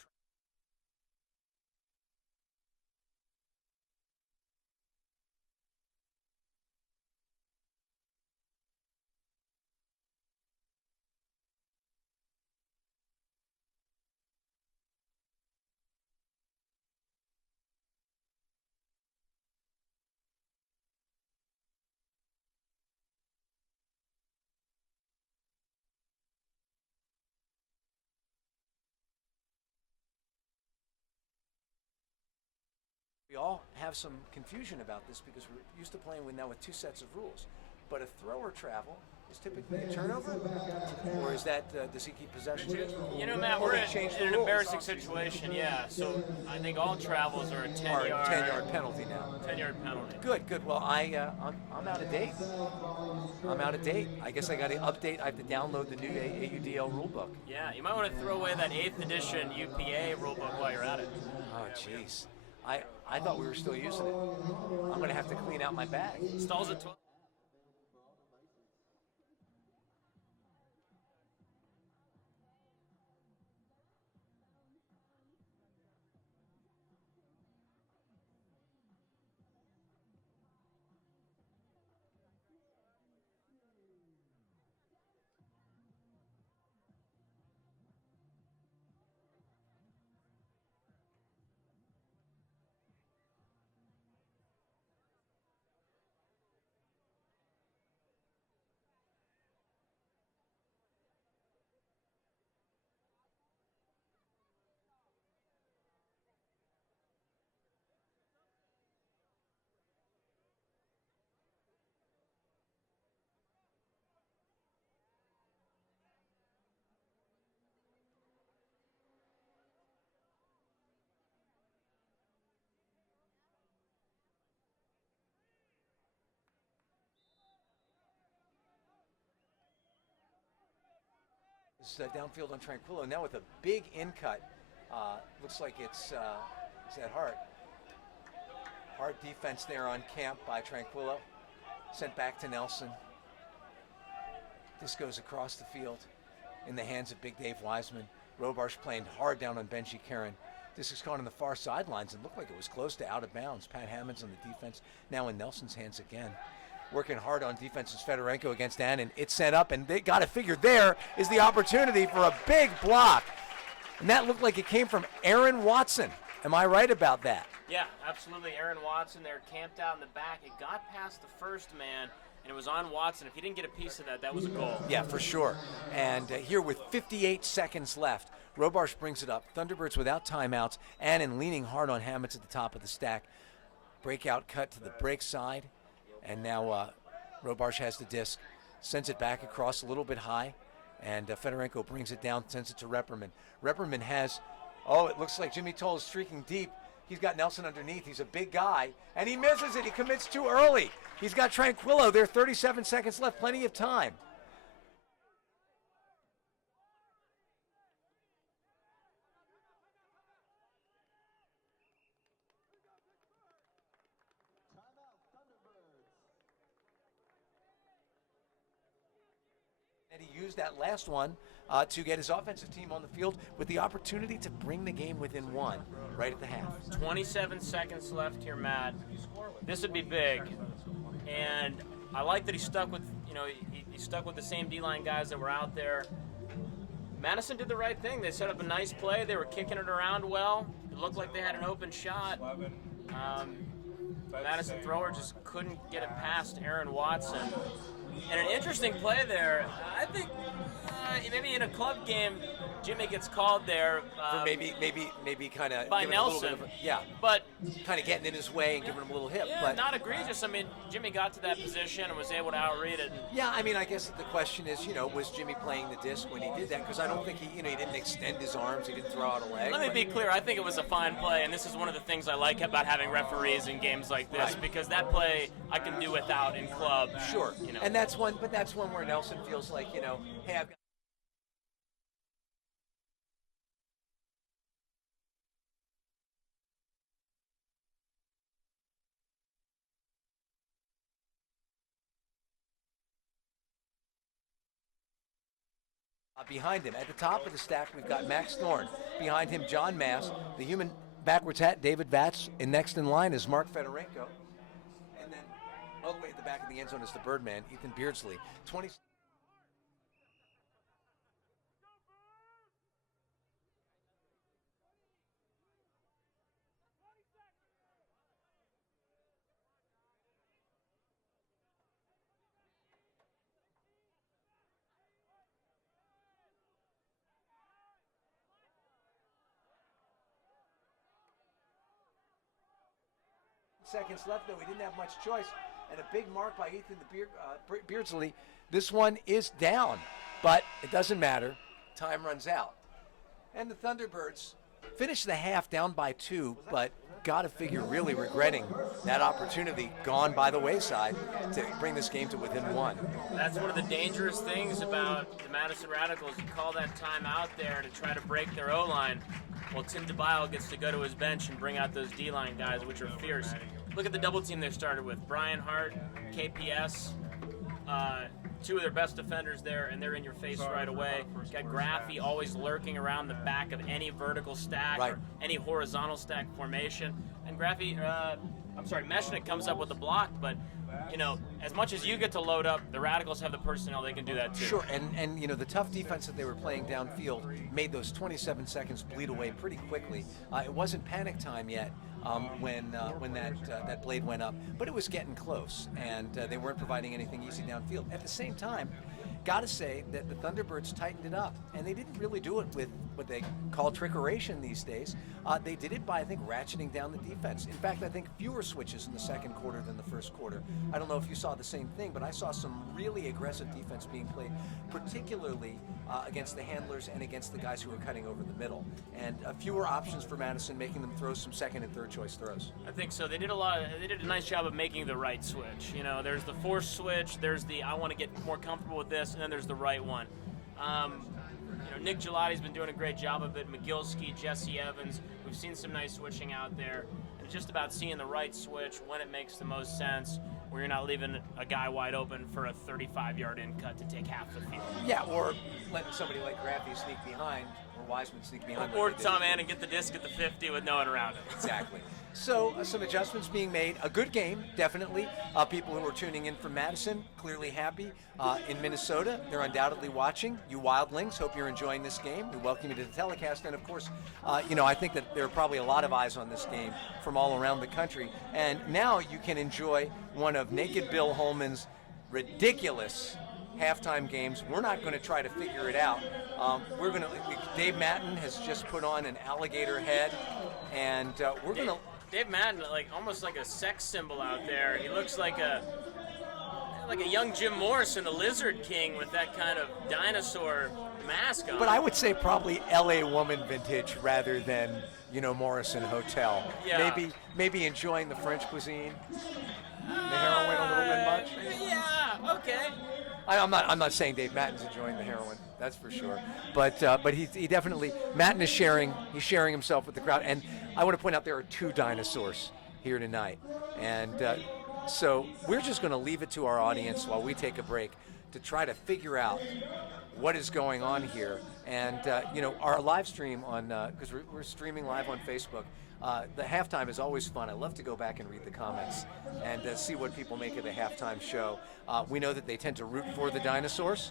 We all have some confusion about this because we're used to playing with two sets of rules. But a thrower travel is typically a turnover, or is that, does he keep possession? You know, Matt, we're in an embarrassing situation, yeah. So I think all travels are a 10-yard 10-yard penalty now. 10-yard penalty. Good. Well, I'm out of date. I guess I got to update. I have to download the new AUDL rulebook. Yeah, you might want to throw away that 8th edition UPA rulebook while you're at it. Oh, jeez. I thought we were still using it. I'm going to have to clean out my bag. Stalls at 12. Downfield on Tranquillo now with a big in cut. Looks like it's is that Hart. Hard defense there on Camp by Tranquillo. Sent back to Nelson. This goes across the field. in the hands of Big Dave Wiseman. Robarsh playing hard down on Benji Karen. This is caught on the far sidelines and looked like it was close to out of bounds. Pat Hammonds on the defense, now in Nelson's hands again. Working hard on defense is Fedorenko against Annan. It's sent up, and they got to figure there is the opportunity for a big block. And that looked like it came from Aaron Watson. Am I right about that? Yeah, absolutely. Aaron Watson there camped out in the back. It got past the first man, and it was on Watson. If he didn't get a piece of that, that was a goal. Yeah, for sure. And here with 58 seconds left, Robarsh brings it up. Thunderbirds without timeouts. Annan leaning hard on Hammonds at the top of the stack. Breakout cut to the break side. And now Robarsh has the disc. Sends it back across a little bit high. And Fedorenko brings it down, sends it to Repperman. Repperman has, it looks like Jimmy Toll is streaking deep. He's got Nelson underneath. He's a big guy. And he misses it. He commits too early. He's got Tranquillo there, 37 seconds left, plenty of time. And he used that last one to get his offensive team on the field with the opportunity to bring the game within one right at the half. 27 seconds left here, Matt. This would be big. And I like that he stuck with, he stuck with the same D-line guys that were out there. Madison did the right thing. They set up a nice play. They were kicking it around well. It looked like they had an open shot. Madison thrower just couldn't get it past Aaron Watson. And an interesting play there. I think maybe in a club game, Jimmy gets called there. For maybe kind of by Nelson. But kind of getting in his way and giving him a little hip. Yeah, but not egregious. I mean, Jimmy got to that position and was able to outread it. Yeah, I mean, I guess the question is, was Jimmy playing the disc when he did that? Because I don't think he didn't extend his arms, he didn't throw out a leg. Let me be clear. I think it was a fine play, and this is one of the things I like about having referees in games like this, right, because that play I can do without in club. Sure. And that's one where Nelson feels like, hey, I've got. Behind him, at the top of the stack, we've got Max Thorne. Behind him, John Mass. The human backwards hat, David Vatz. And next in line is Mark Fedorenko. And then all the way at the back of the end zone is the Birdman, Ethan Beardsley. 20. Seconds left, though. We didn't have much choice. And a big mark by Ethan Beardsley. This one is down, but it doesn't matter. Time runs out. And the Thunderbirds finish the half down by 2, but got to figure really regretting that opportunity gone by the wayside to bring this game to within 1. That's one of the dangerous things about the Madison Radicals. You call that time out there to try to break their O-line. Well, Tim DeBile gets to go to his bench and bring out those D-line guys, which are fierce. Look at the double team they started with. Brian Hart, KPS, 2 of their best defenders there, and they're in your face right away. Got Graffy always lurking around the back of any vertical stack or any horizontal stack formation. And Graffy, Mechanix comes up with a block, but as much as you get to load up, the Radicals have the personnel, they can do that too. Sure, and the tough defense that they were playing downfield made those 27 seconds bleed away pretty quickly. It wasn't panic time yet when that blade went up, but it was getting close, and they weren't providing anything easy downfield. At the same time, got to say that the Thunderbirds tightened it up, and they didn't really do it with what they call trickeration these days. They did it by, I think, ratcheting down the defense. In fact, I think fewer switches in the second quarter than the first quarter. I don't know if you saw the same thing, but I saw some really aggressive defense being played, particularly against the handlers and against the guys who were cutting over the middle. And fewer options for Madison, making them throw some second and third choice throws. I think so. They did a nice job of making the right switch. There's the forced switch, there's the I want to get more comfortable with this, and then there's the right one. Nick Gelati's been doing a great job of it. McGilski, Jesse Evans, we've seen some nice switching out there. And it's just about seeing the right switch when it makes the most sense, where you're not leaving a guy wide open for a 35-yard in cut to take half the field. Yeah, or letting somebody like Graffy sneak behind, or Wiseman sneak behind. Or like they Tom did. Annan get the disc at the 50 with no one around him. Exactly. So some adjustments being made. A good game, definitely. People who are tuning in from Madison, clearly happy. In Minnesota, they're undoubtedly watching. You Wildlings, hope you're enjoying this game. We welcome you to the telecast. And of course, I think that there are probably a lot of eyes on this game from all around the country. And now you can enjoy one of Naked Bill Holman's ridiculous halftime games. We're not going to try to figure it out. Dave Matten has just put on an alligator head, and we're going to... Dave Madden, almost like a sex symbol out there. He looks like a young Jim Morrison, the Lizard King, with that kind of dinosaur mask on. But I would say probably L.A. Woman vintage rather than, Morrison Hotel. Yeah. Maybe enjoying the French cuisine, the heroin a little bit much. Yeah, okay. I'm not saying Dave Matten's enjoying the heroin, that's for sure. But he definitely, Matten is sharing himself with the crowd. And I want to point out there are 2 dinosaurs here tonight. And so we're just going to leave it to our audience while we take a break to try to figure out what is going on here. And, our live stream on, because we're streaming live on Facebook, the halftime is always fun. I love to go back and read the comments and see what people make of the halftime show. We know that they tend to root for the dinosaurs.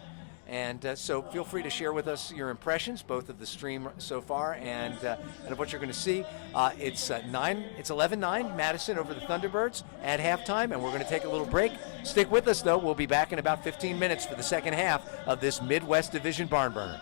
And so feel free to share with us your impressions, both of the stream so far and of what you're going to see. It's 11-9 Madison over the Thunderbirds at halftime, and we're going to take a little break. Stick with us, though. We'll be back in about 15 minutes for the second half of this Midwest Division barn burner.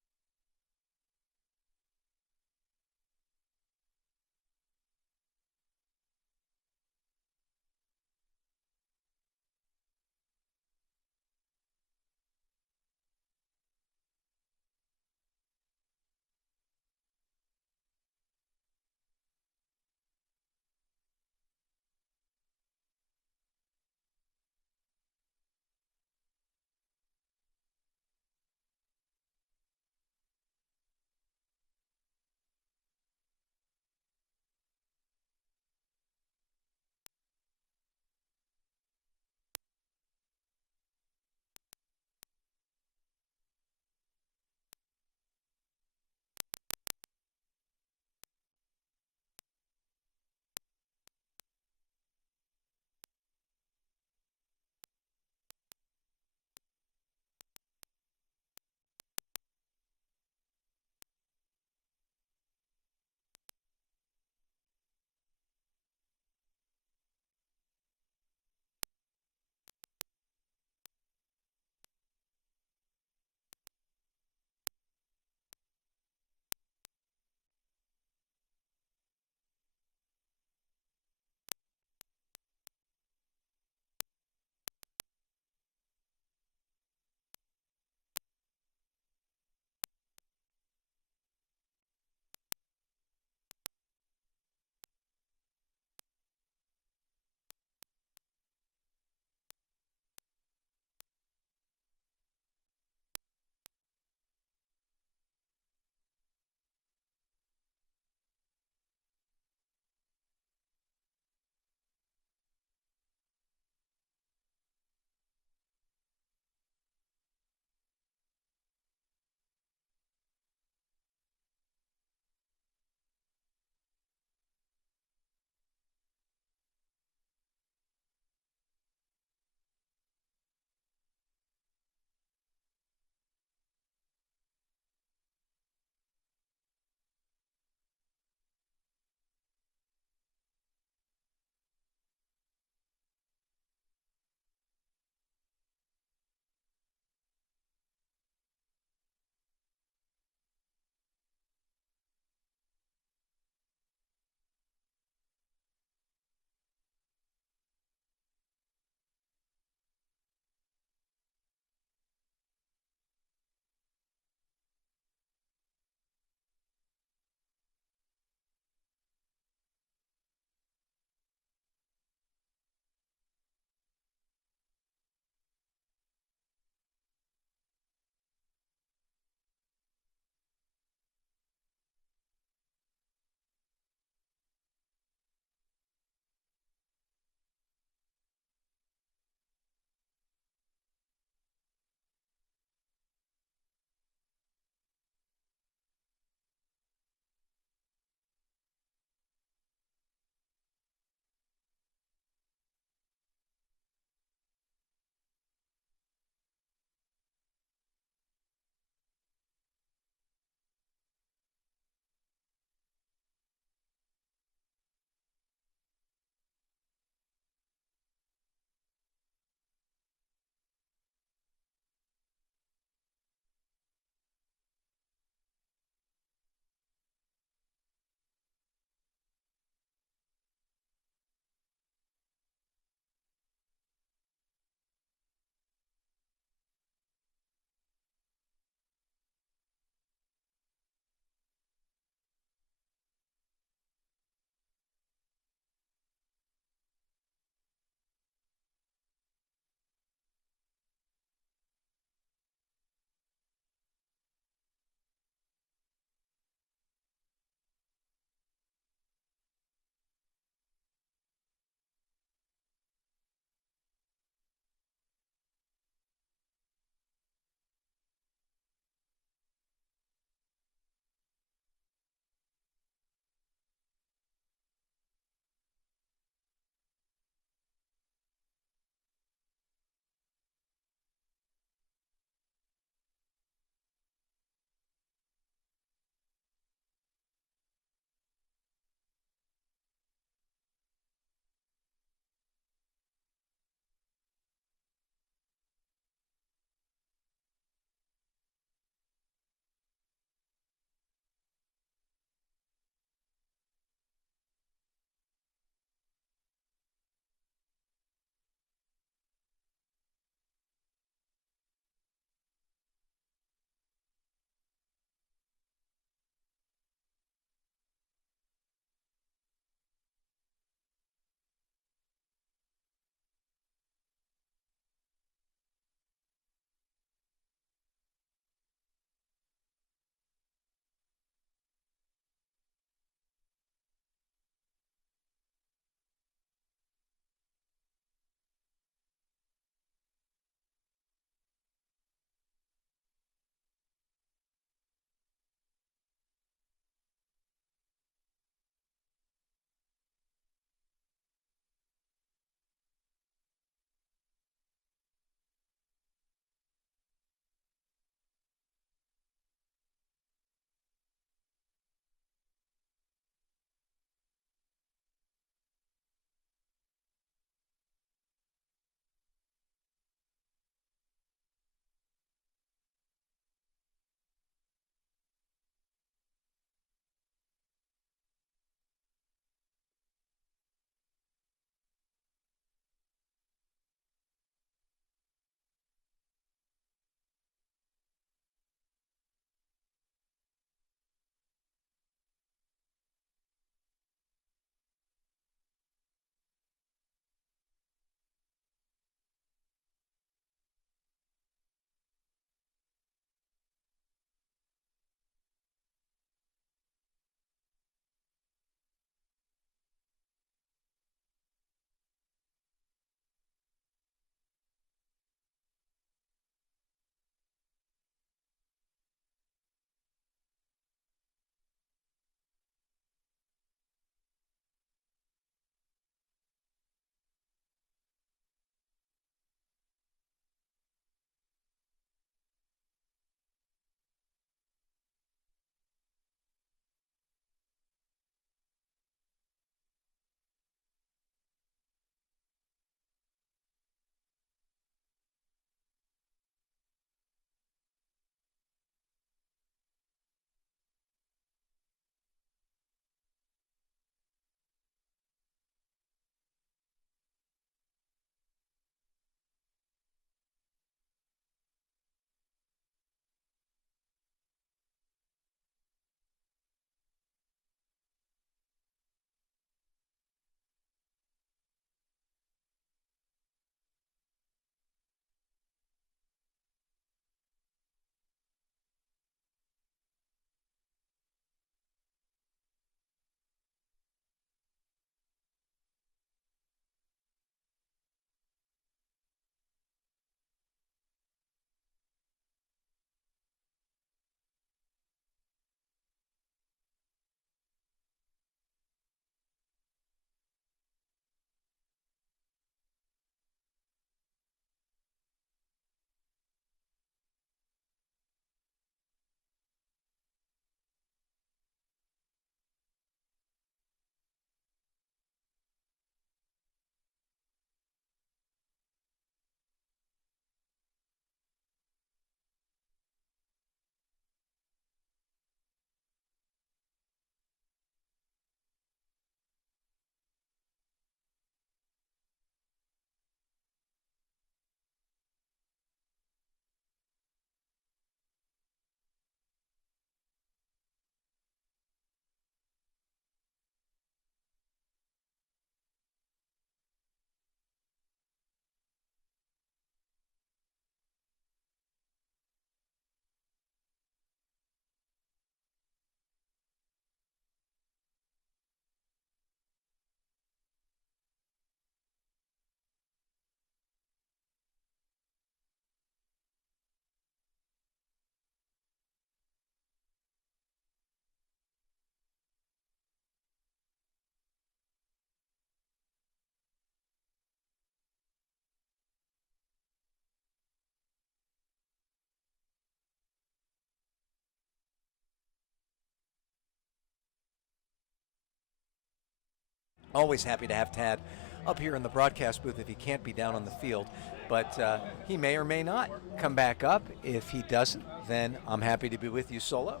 Always happy to have Tad up here in the broadcast booth if he can't be down on the field. But he may or may not come back up. If he doesn't, then I'm happy to be with you solo.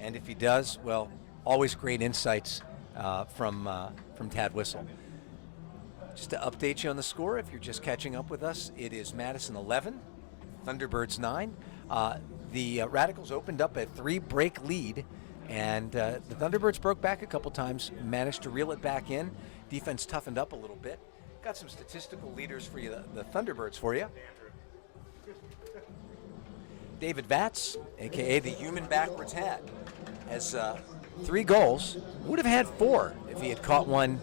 And if he does, well, always great insights from Tad Whistle. Just to update you on the score, if you're just catching up with us, it is Madison 11, Thunderbirds 9. The Radicals opened up a 3-break lead, and the Thunderbirds broke back a couple times, managed to reel it back in. Defense toughened up a little bit. Got some statistical leaders for you, the Thunderbirds for you. David Vatz, a.k.a. the human backwards hat, has 3 goals. Would have had 4 if he had caught one.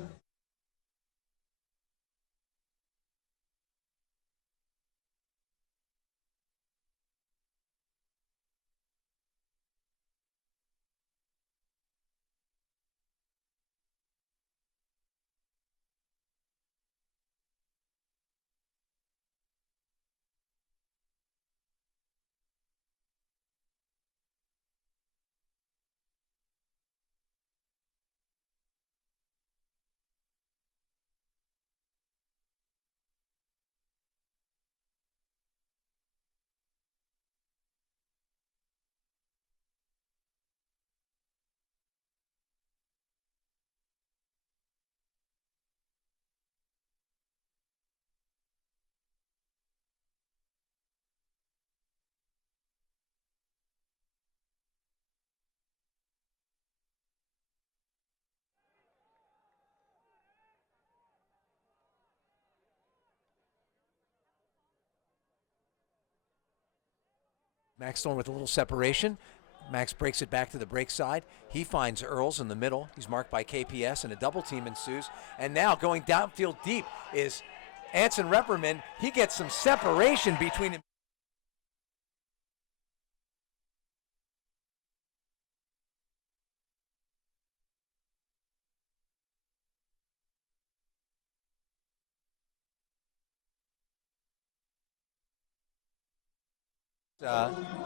Max Thorne with a little separation. Max breaks it back to the break side. He finds Earls in the middle. He's marked by KPS, and a double team ensues. And now going downfield deep is Anson Repperman. He gets some separation between him.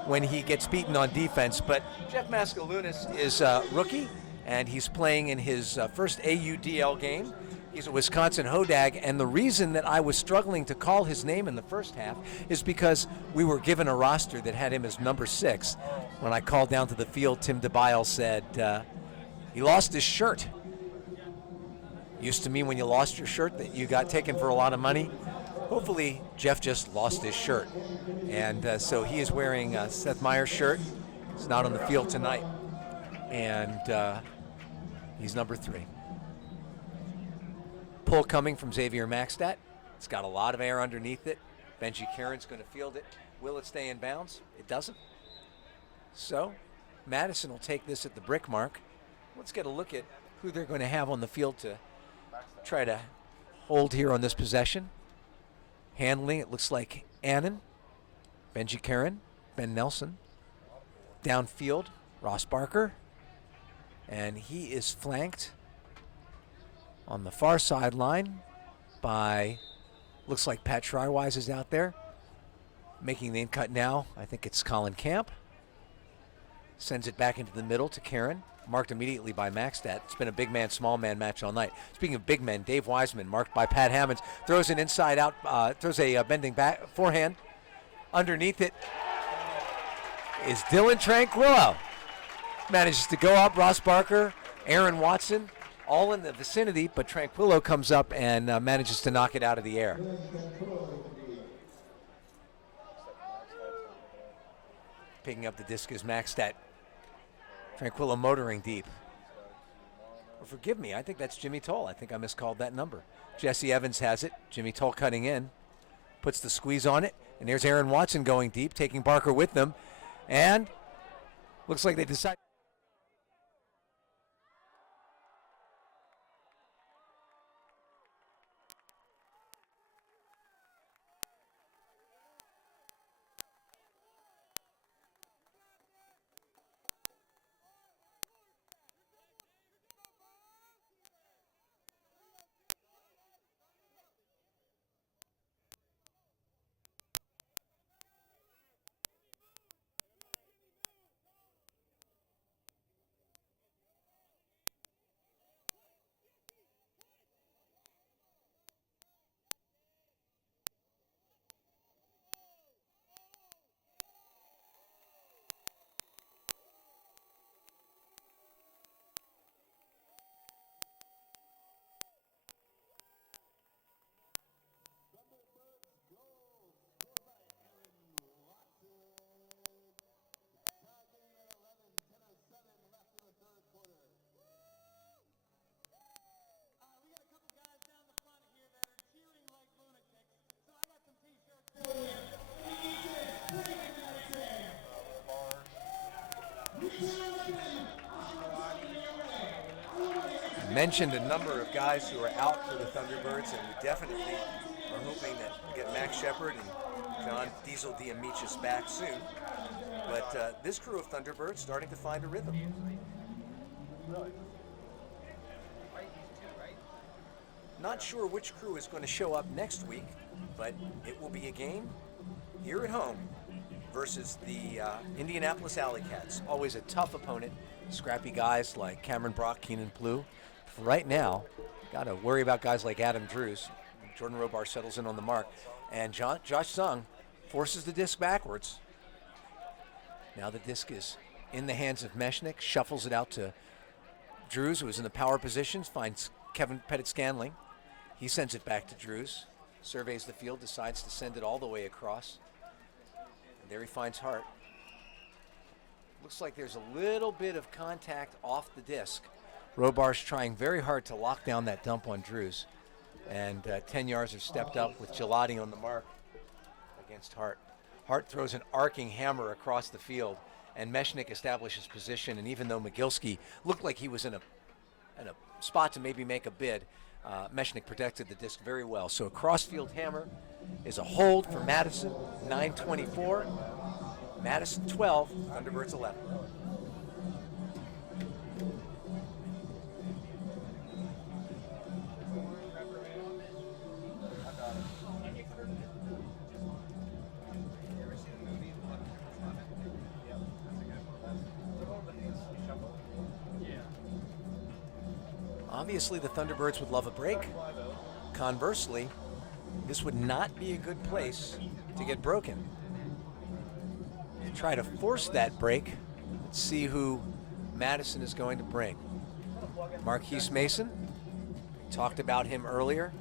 When he gets beaten on defense, but Jeff Mascalunas is a rookie, and he's playing in his first AUDL game. He's a Wisconsin Hodag, and the reason that I was struggling to call his name in the first half is because we were given a roster that had him as number 6. When I called down to the field, Tim DeBile said he lost his shirt. Used to mean when you lost your shirt that you got taken for a lot of money. Hopefully, Jeff just lost his shirt. And so he is wearing Seth Meyer's shirt. He's not on the field tonight. And he's number 3. Pull coming from Xavier Maxtat. It's got a lot of air underneath it. Benji Karen's going to field it. Will it stay in bounds? It doesn't. So Madison will take this at the brick mark. Let's get a look at who they're going to have on the field to try to hold here on this possession. Handling, it looks like Annan, Benji Karen, Ben Nelson. Downfield, Ross Barker. And he is flanked on the far sideline by, looks like Pat Schreiwise is out there. Making the in-cut now, I think it's Colin Camp. Sends it back into the middle to Karen. Marked immediately by Maxtat. It's been a big man, small man match all night. Speaking of big men, Dave Wiseman, marked by Pat Hammonds, throws an inside out, throws a bending back forehand. Underneath it is Dylan Tranquillo. Manages to go up. Ross Barker, Aaron Watson, all in the vicinity, but Tranquillo comes up and manages to knock it out of the air. Picking up the disc is Maxtat. Tranquillo motoring deep. Or forgive me, I think that's Jimmy Toll. I think I miscalled that number. Jesse Evans has it. Jimmy Toll cutting in. Puts the squeeze on it. And there's Aaron Watson going deep, taking Barker with them. And looks like they decide. mentioned a number of guys who are out for the Thunderbirds, and we definitely are hoping that we get Max Shepard and John Diesel Diamichis back soon. But this crew of Thunderbirds starting to find a rhythm. Not sure which crew is going to show up next week, but it will be a game here at home versus the Indianapolis AlleyCats. Always a tough opponent. Scrappy guys like Cameron Brock, Keenan Plew. For right now, got to worry about guys like Adam Drews. Jordan Robar settles in on the mark. And Josh Sung forces the disc backwards. Now the disc is in the hands of Mechanix, shuffles it out to Drews, who is in the power positions, finds Kevin Pettit-Scanling. He sends it back to Drews, surveys the field, decides to send it all the way across. And there he finds Hart. Looks like there's a little bit of contact off the disc. Robar's trying very hard to lock down that dump on Drews. And 10 yards are stepped up with Gelati on the mark against Hart. Hart throws an arcing hammer across the field, and Mechnik establishes position. And even though Mogilski looked like he was in a spot to maybe make a bid, Mechnik protected the disc very well. So a cross-field hammer is a hold for Madison, 9:24. Madison 12, Thunderbirds 11. Obviously, the Thunderbirds would love a break. Conversely, this would not be a good place to get broken. Try to force that break. Let's see who Madison is going to bring. Marquise Mason, we talked about him earlier.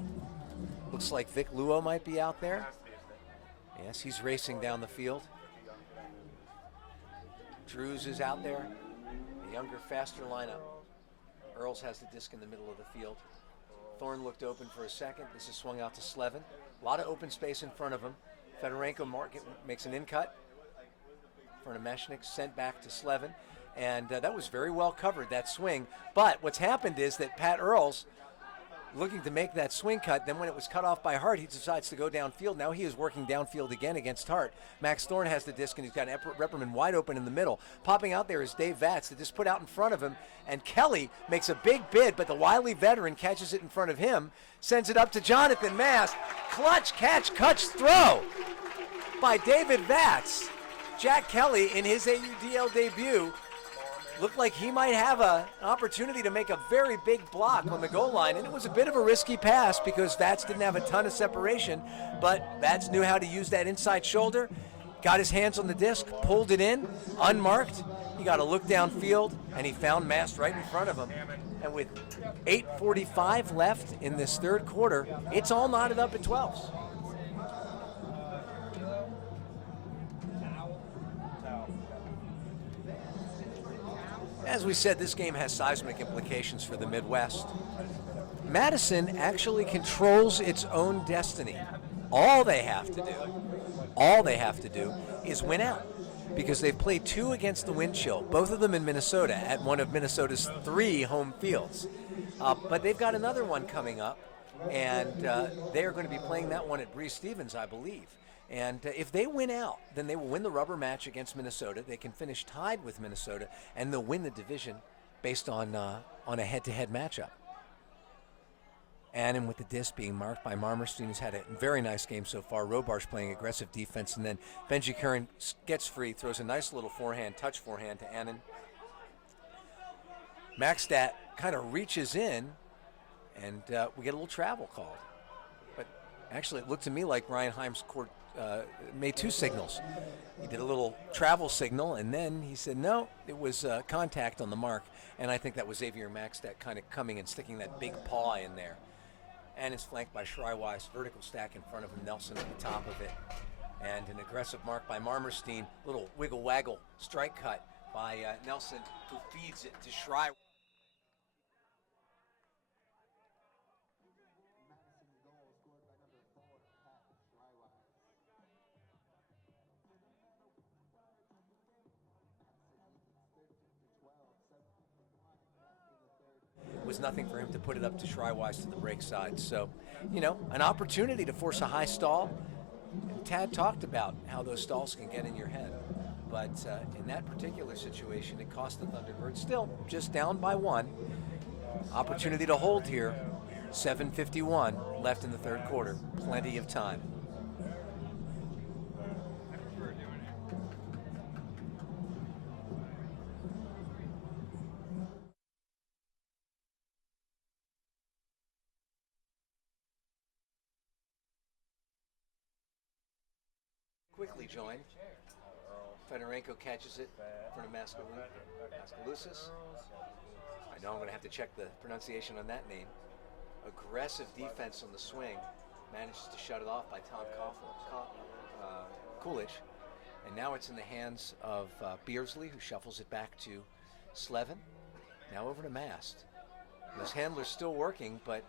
Looks like Vic Luo might be out there. Yes, he's racing down the field. Drews is out there. A younger, faster lineup. Earls has the disc in the middle of the field. Thorne looked open for a second. This is swung out to Slevin. A lot of open space in front of him. Fedorenko makes an in-cut. In front of Mechnik, sent back to Slevin. And that was very well covered, that swing. But what's happened is that Pat Earls, looking to make that swing cut, then when it was cut off by Hart, he decides to go downfield. Now he is working downfield again against Hart. Max Thorne has the disc, and he's got Repperman wide open in the middle. Popping out there is Dave Vatz. The disc put out in front of him, and Kelly makes a big bid, but the wily veteran catches it in front of him, sends it up to Jonathan Mast. Clutch, catch, throw by David Vatz. Jack Kelly, in his AUDL debut, looked like he might have an opportunity to make a very big block on the goal line, and it was a bit of a risky pass because Vatz didn't have a ton of separation, but Vatz knew how to use that inside shoulder, got his hands on the disc, pulled it in, unmarked. He got a look downfield, and he found Mast right in front of him. And with 8:45 left in this third quarter, it's all knotted up at 12s. As we said, this game has seismic implications for the Midwest. Madison actually controls its own destiny. All they have to do is win out, because they've played 2 against the wind chill, both of them in Minnesota at one of Minnesota's 3 home fields. But they've got another one coming up, and they are going to be playing that one at Breese Stevens, I believe. And if they win out, then they will win the rubber match against Minnesota. They can finish tied with Minnesota, and they'll win the division based on a head-to-head matchup. Annan with the disc being marked by Marmerstein, who's had a very nice game so far. Robar's playing aggressive defense, and then Benji Curran gets free, throws a nice little touch forehand to Annan. Maxstat kind of reaches in, and we get a little travel called. But actually, it looked to me like Ryan Himes made 2 signals. He did a little travel signal, and then he said, no, it was contact on the mark. And I think that was Xavier Maxstat kind of coming and sticking that big paw in there. And it's flanked by Schreiweiss, vertical stack in front of him, Nelson at the top of it. And an aggressive mark by Marmerstein, little wiggle-waggle strike cut by Nelson, who feeds it to Schreiweiss. was nothing for him to put it up to Shrywise to the break side. So, you know, an opportunity to force a high stall. And Tad talked about how those stalls can get in your head. But in that particular situation, it cost the Thunderbirds. Still, just down by one. Opportunity to hold here. 7:51 left in the third quarter. Plenty of time. Quickly joined. Fedorenko catches it in front of Mascalusis. I know I'm going to have to check the pronunciation on that name. Aggressive defense on the swing. Manages to shut it off by Tom Coolidge. And now it's in the hands of Beardsley, who shuffles it back to Slevin. Now over to Mast. His handler's still working, but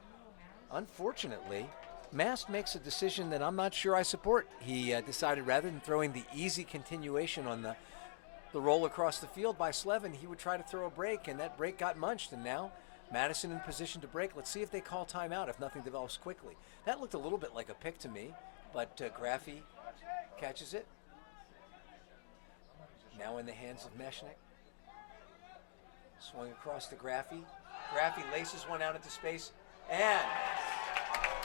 unfortunately, Mast makes a decision that I'm not sure I support. He decided rather than throwing the easy continuation on the roll across the field by Slevin, he would try to throw a break, and that break got munched, and now Madison in position to break. Let's see if they call timeout if nothing develops quickly. That looked a little bit like a pick to me, but Graffy catches it. Now in the hands of Mechanix. Swung across to Graffy. Graffy laces one out into space, and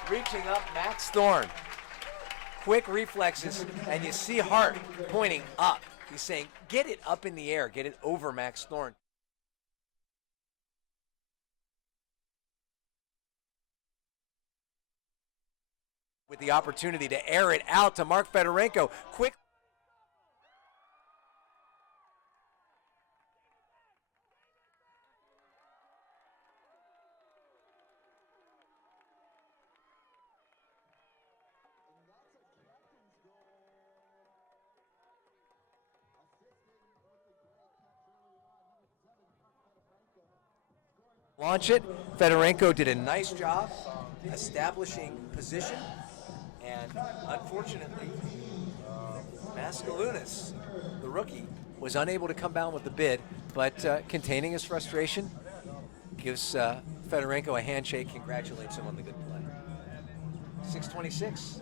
reaching up, Max Thorne. Quick reflexes, and you see Hart pointing up. He's saying, get it up in the air, get it over Max Thorne. With the opportunity to air it out to Mark Fedorenko. Quick. Launch it. Fedorenko did a nice job establishing position, and unfortunately, Mascalunas, the rookie, was unable to come down with the bid, but containing his frustration, gives Fedorenko a handshake, congratulates him on the good play. 6:26.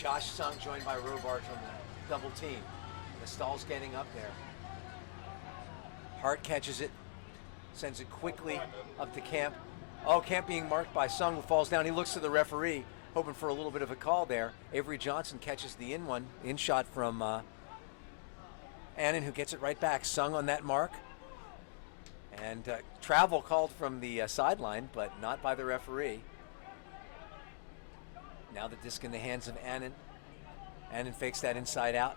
Josh Sung joined by Robarge on the double team. The stall's getting up there. Hart catches it, sends it quickly up to Camp. Oh, Camp being marked by Sung, who falls down. He looks to the referee, hoping for a little bit of a call there. Avery Johnson catches the in shot from Annan, who gets it right back. Sung on that mark. And travel called from the sideline, but not by the referee. Now the disc in the hands of Annan. Annan fakes that inside out.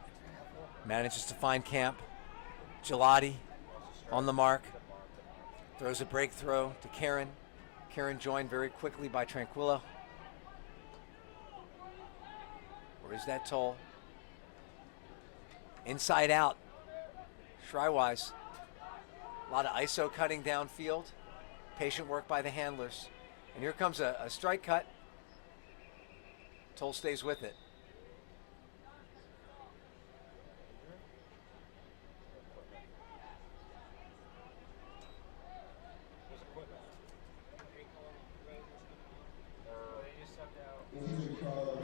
Manages to find Camp. Gelati on the mark. Throws a break throw to Karen. Karen joined very quickly by Tranquillo. Where is that toll? Inside out. Shrywise. A lot of ISO cutting downfield. Patient work by the handlers. And here comes a strike cut. Toll stays with it.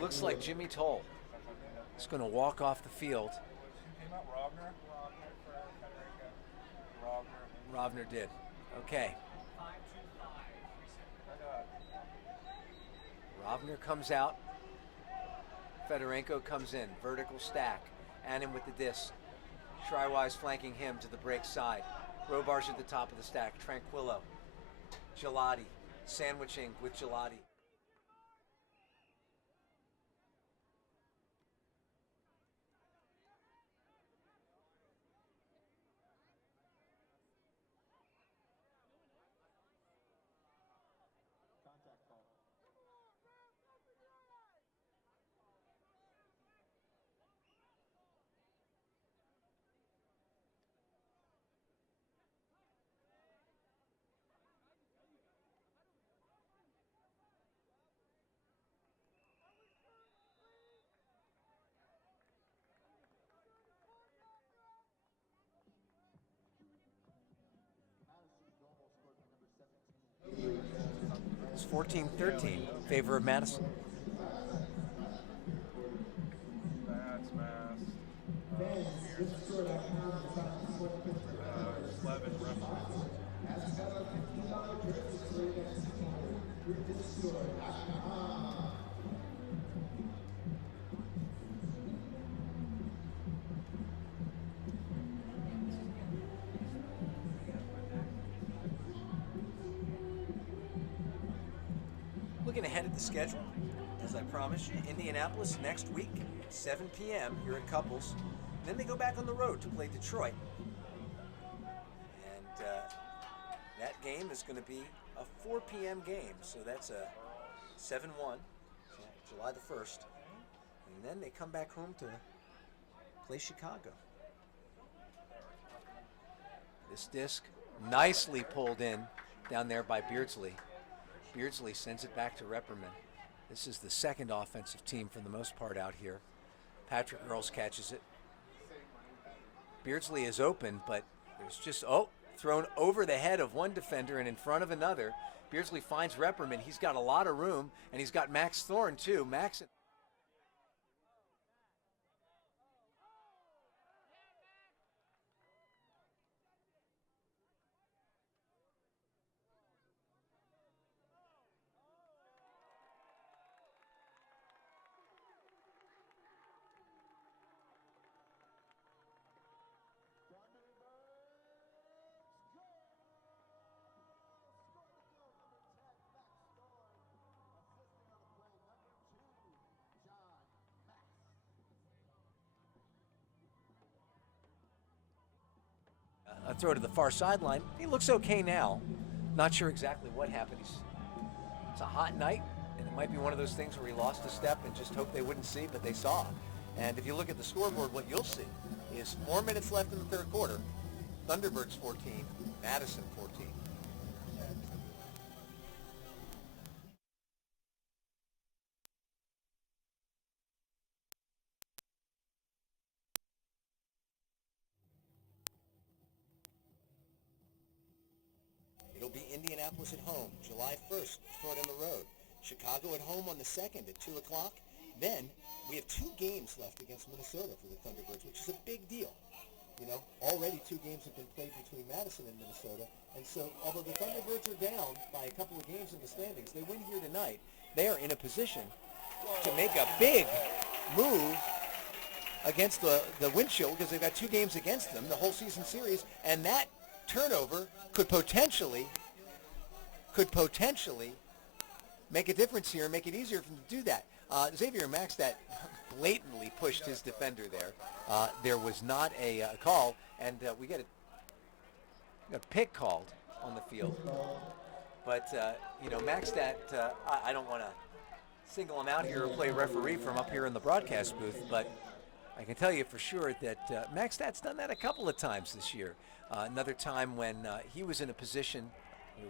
Looks like Jimmy Toll is going to walk off the field. Rovner did. Okay. Rovner comes out. Fedorenko comes in. Vertical stack. Annan with the disc. Shrywise flanking him to the break side. Robarge at the top of the stack. Tranquillo. Gelati. Sandwiching with Gelati. 14-13 in favor of Madison. That's Mass. 11 referees. Looking ahead at the schedule, as I promised you, Indianapolis next week, 7 p.m. here at Couples. Then they go back on the road to play Detroit. And that game is going to be a 4 p.m. game, so that's a 7-1, July the 1st. And then they come back home to play Chicago. This disc nicely pulled in down there by Beardsley. Beardsley sends it back to Repperman. This is the second offensive team for the most part out here. Patrick Earls catches it. Beardsley is open, but there's just, thrown over the head of one defender and in front of another. Beardsley finds Repperman. He's got a lot of room, and he's got Max Thorne too. Max. A throw to the far sideline. He looks okay now. Not sure exactly what happened. It's a hot night, and it might be one of those things where he lost a step and just hoped they wouldn't see, but they saw. And if you look at the scoreboard, what you'll see is 4 minutes left in the third quarter. Thunderbirds 14, Madison 14. It'll be Indianapolis at home, July 1st, Detroit on the road. Chicago at home on the 2nd at 2 o'clock. Then we have 2 games left against Minnesota for the Thunderbirds, which is a big deal. You know, already 2 games have been played between Madison and Minnesota. And so, although the Thunderbirds are down by a couple of games in the standings, they win here tonight. They are in a position to make a big move against the windshield because they've got 2 games against them the whole season series, and that turnover could potentially make a difference here and make it easier for them to do that. Xavier Maxtat blatantly pushed his defender there. There was not a call, and we get a pick called on the field. But, Maxtat, I don't want to single him out here or play referee from up here in the broadcast booth, but I can tell you for sure that Maxtat's done that a couple of times this year. Another time when he was in a position,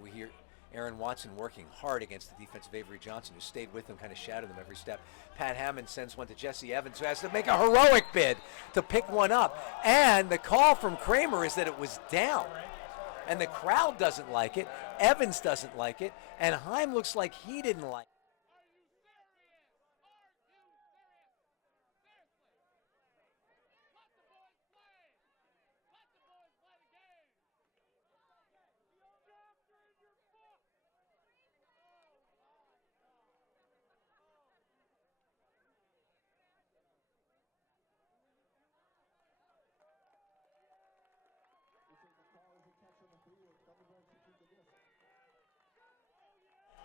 we hear Aaron Watson working hard against the defensive Avery Johnson, who stayed with him, kind of shadowed him every step. Pat Hammond sends one to Jesse Evans, who has to make a heroic bid to pick one up. And the call from Kramer is that it was down. And the crowd doesn't like it. Evans doesn't like it. And Heim looks like he didn't like it.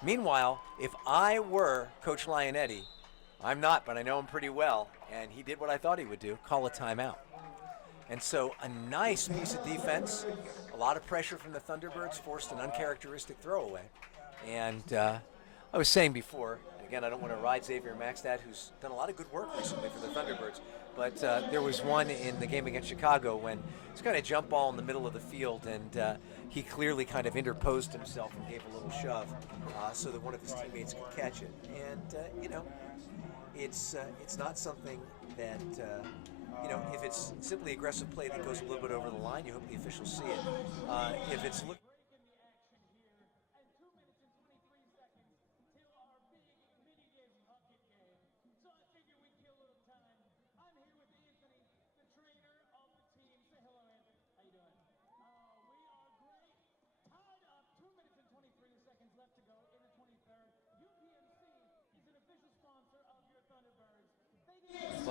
Meanwhile, if I were Coach Lionetti, I'm not, but I know him pretty well, and he did what I thought he would do, call a timeout. And so a nice piece of defense, a lot of pressure from the Thunderbirds, forced an uncharacteristic throwaway. And I was saying before, again, I don't want to ride Xavier Maxtat, who's done a lot of good work recently for the Thunderbirds, but there was one in the game against Chicago when it was kind of jump ball in the middle of the field, and he clearly kind of interposed himself and gave a little shove so that one of his teammates could catch it. And, it's not something that, if it's simply aggressive play that goes a little bit over the line, you hope the officials see it. If it's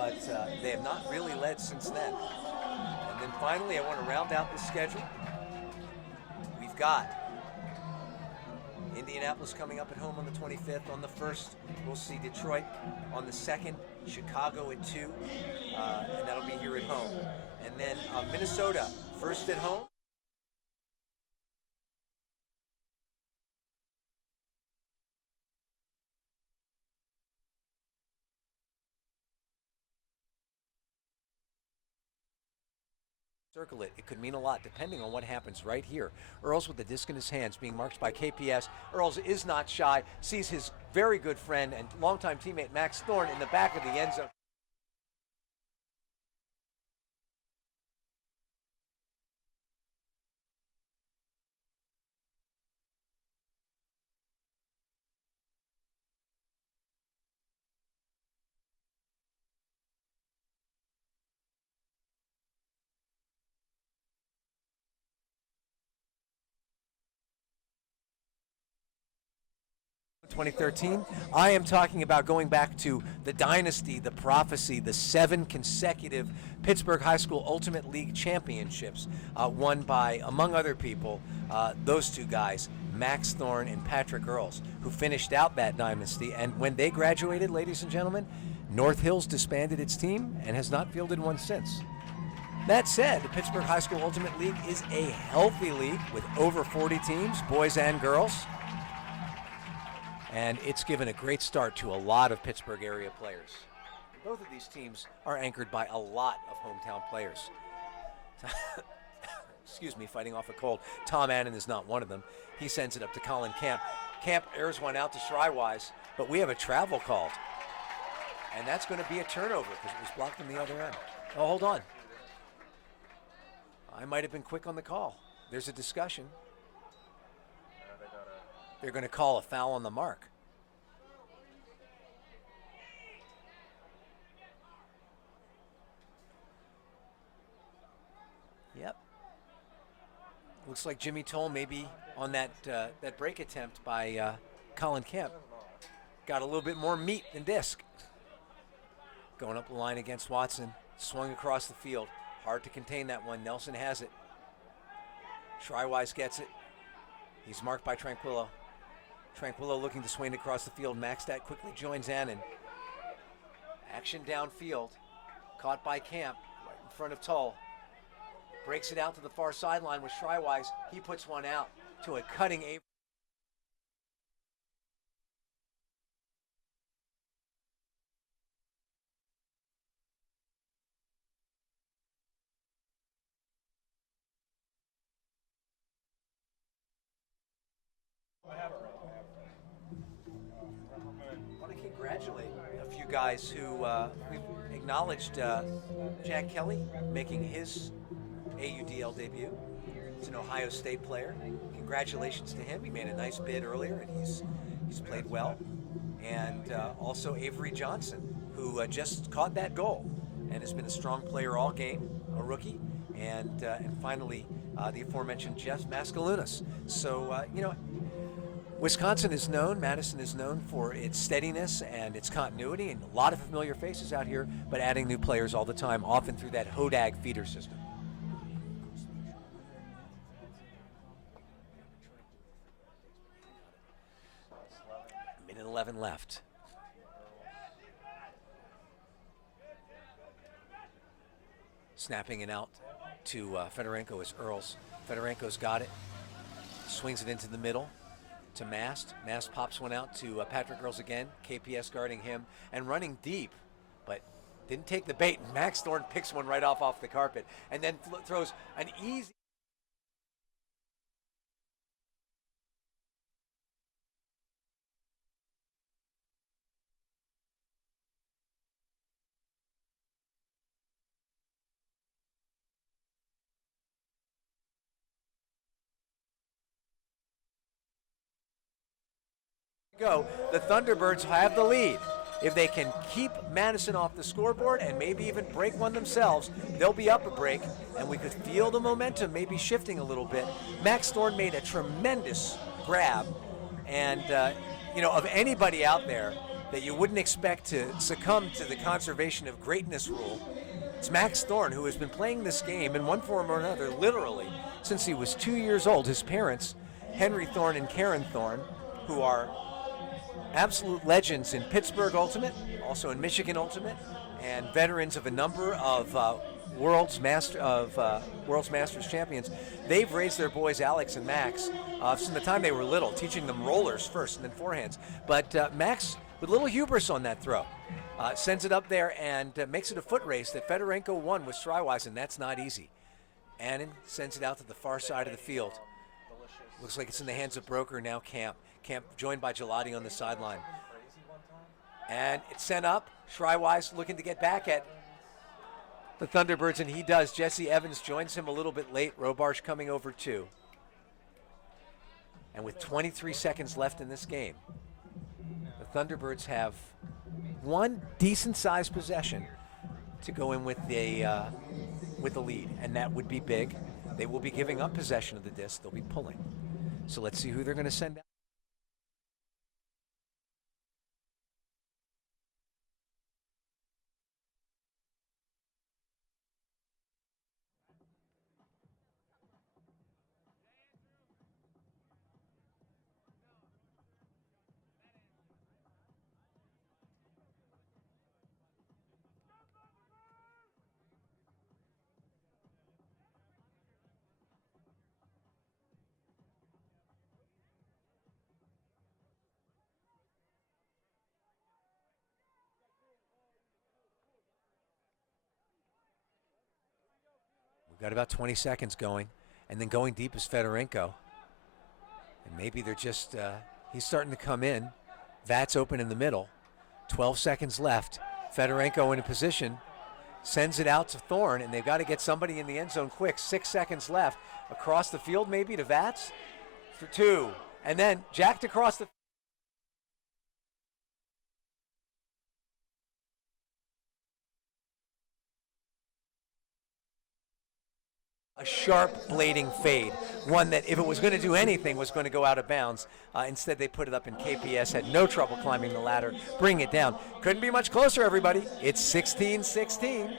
but they have not really led since then. And then finally, I want to round out the schedule. We've got Indianapolis coming up at home on the 25th. On the 1st, we'll see Detroit. On the 2nd, Chicago at 2, and that'll be here at home. And then Minnesota, first at home. Circle it. It could mean a lot depending on what happens right here. Earls with the disc in his hands being marked by KPS. Earls is not shy, sees his very good friend and longtime teammate Max Thorne in the back of the end zone. ...2013. I am talking about going back to the dynasty, the prophecy, the 7 consecutive Pittsburgh High School Ultimate League championships won by, among other people, those two guys, Max Thorne and Patrick Earls, who finished out that dynasty. And when they graduated, ladies and gentlemen, North Hills disbanded its team and has not fielded one since. That said, the Pittsburgh High School Ultimate League is a healthy league with over 40 teams, boys and girls. And it's given a great start to a lot of Pittsburgh area players. Both of these teams are anchored by a lot of hometown players. Excuse me, fighting off a cold. Tom Annan is not one of them. He sends it up to Colin Camp. Camp airs one out to Shrywise, but we have a travel called. And that's going to be a turnover because it was blocked from the other end. Oh, hold on. I might have been quick on the call. There's a discussion. They're going to call a foul on the mark. Yep. Looks like Jimmy Toll maybe on that break attempt by Colin Kemp got a little bit more meat than disc. Going up the line against Watson, swung across the field. Hard to contain that one. Nelson has it. Shrywise gets it. He's marked by Tranquillo. Tranquillo looking to swing across the field. Maxstat quickly joins Annan. Action downfield. Caught by Camp right in front of Tull. Breaks it out to the far sideline with Shrywise. He puts one out to a cutting Avery. I want to congratulate a few guys who we've acknowledged. Jack Kelly making his AUDL debut. He's an Ohio State player. Congratulations to him. He made a nice bid earlier, and he's played well. And also Avery Johnson, who just caught that goal and has been a strong player all game, a rookie. And finally, the aforementioned Jeff Mascalunas. So, Wisconsin is known, Madison is known for its steadiness and its continuity, and a lot of familiar faces out here, but adding new players all the time, often through that Hodag feeder system. Minute 11 left. Snapping it out to Fedorenko is Earls. Fedorenko's got it, swings it into the middle to Mast. Mast pops one out to Patrick Earls again. KPS guarding him and running deep, but didn't take the bait. And Max Thorne picks one right off the carpet and then throws an easy. Go. The Thunderbirds have the lead. If they can keep Madison off the scoreboard and maybe even break one themselves, they'll be up a break, and we could feel the momentum maybe shifting a little bit. Max Thorne made a tremendous grab, and of anybody out there, that you wouldn't expect to succumb to the conservation of greatness rule. It's Max Thorne, who has been playing this game in one form or another, literally, since he was 2 years old. His parents, Henry Thorne and Karen Thorne, who are absolute legends in Pittsburgh Ultimate, also in Michigan Ultimate, and veterans of a number of World's Masters champions. They've raised their boys, Alex and Max, from the time they were little, teaching them rollers first and then forehands. But Max, with a little hubris on that throw, sends it up there and makes it a foot race that Fedorenko won with Strywise, and that's not easy. Annan sends it out to the far side of the field. Looks like it's in the hands of Broker now, Camp. Camp joined by Gelati on the sideline. And it's sent up. Strywise looking to get back at the Thunderbirds, and he does. Jesse Evans joins him a little bit late. Robarch coming over too. And with 23 seconds left in this game, the Thunderbirds have one decent-sized possession to go in with the lead, and that would be big. They will be giving up possession of the disc. They'll be pulling. So let's see who they're going to send out. Got about 20 seconds going, and then going deep is Fedorenko. And maybe they're just, he's starting to come in. Vats open in the middle. 12 seconds left. Fedorenko in a position, sends it out to Thorne, and they've got to get somebody in the end zone quick. 6 seconds left. Across the field maybe to Vats for 2. And then jacked across the a sharp blading fade, one that if it was going to do anything was going to go out of bounds. Instead they put it up, and KPS had no trouble climbing the ladder, bring it down. Couldn't be much closer, everybody. It's 16-16.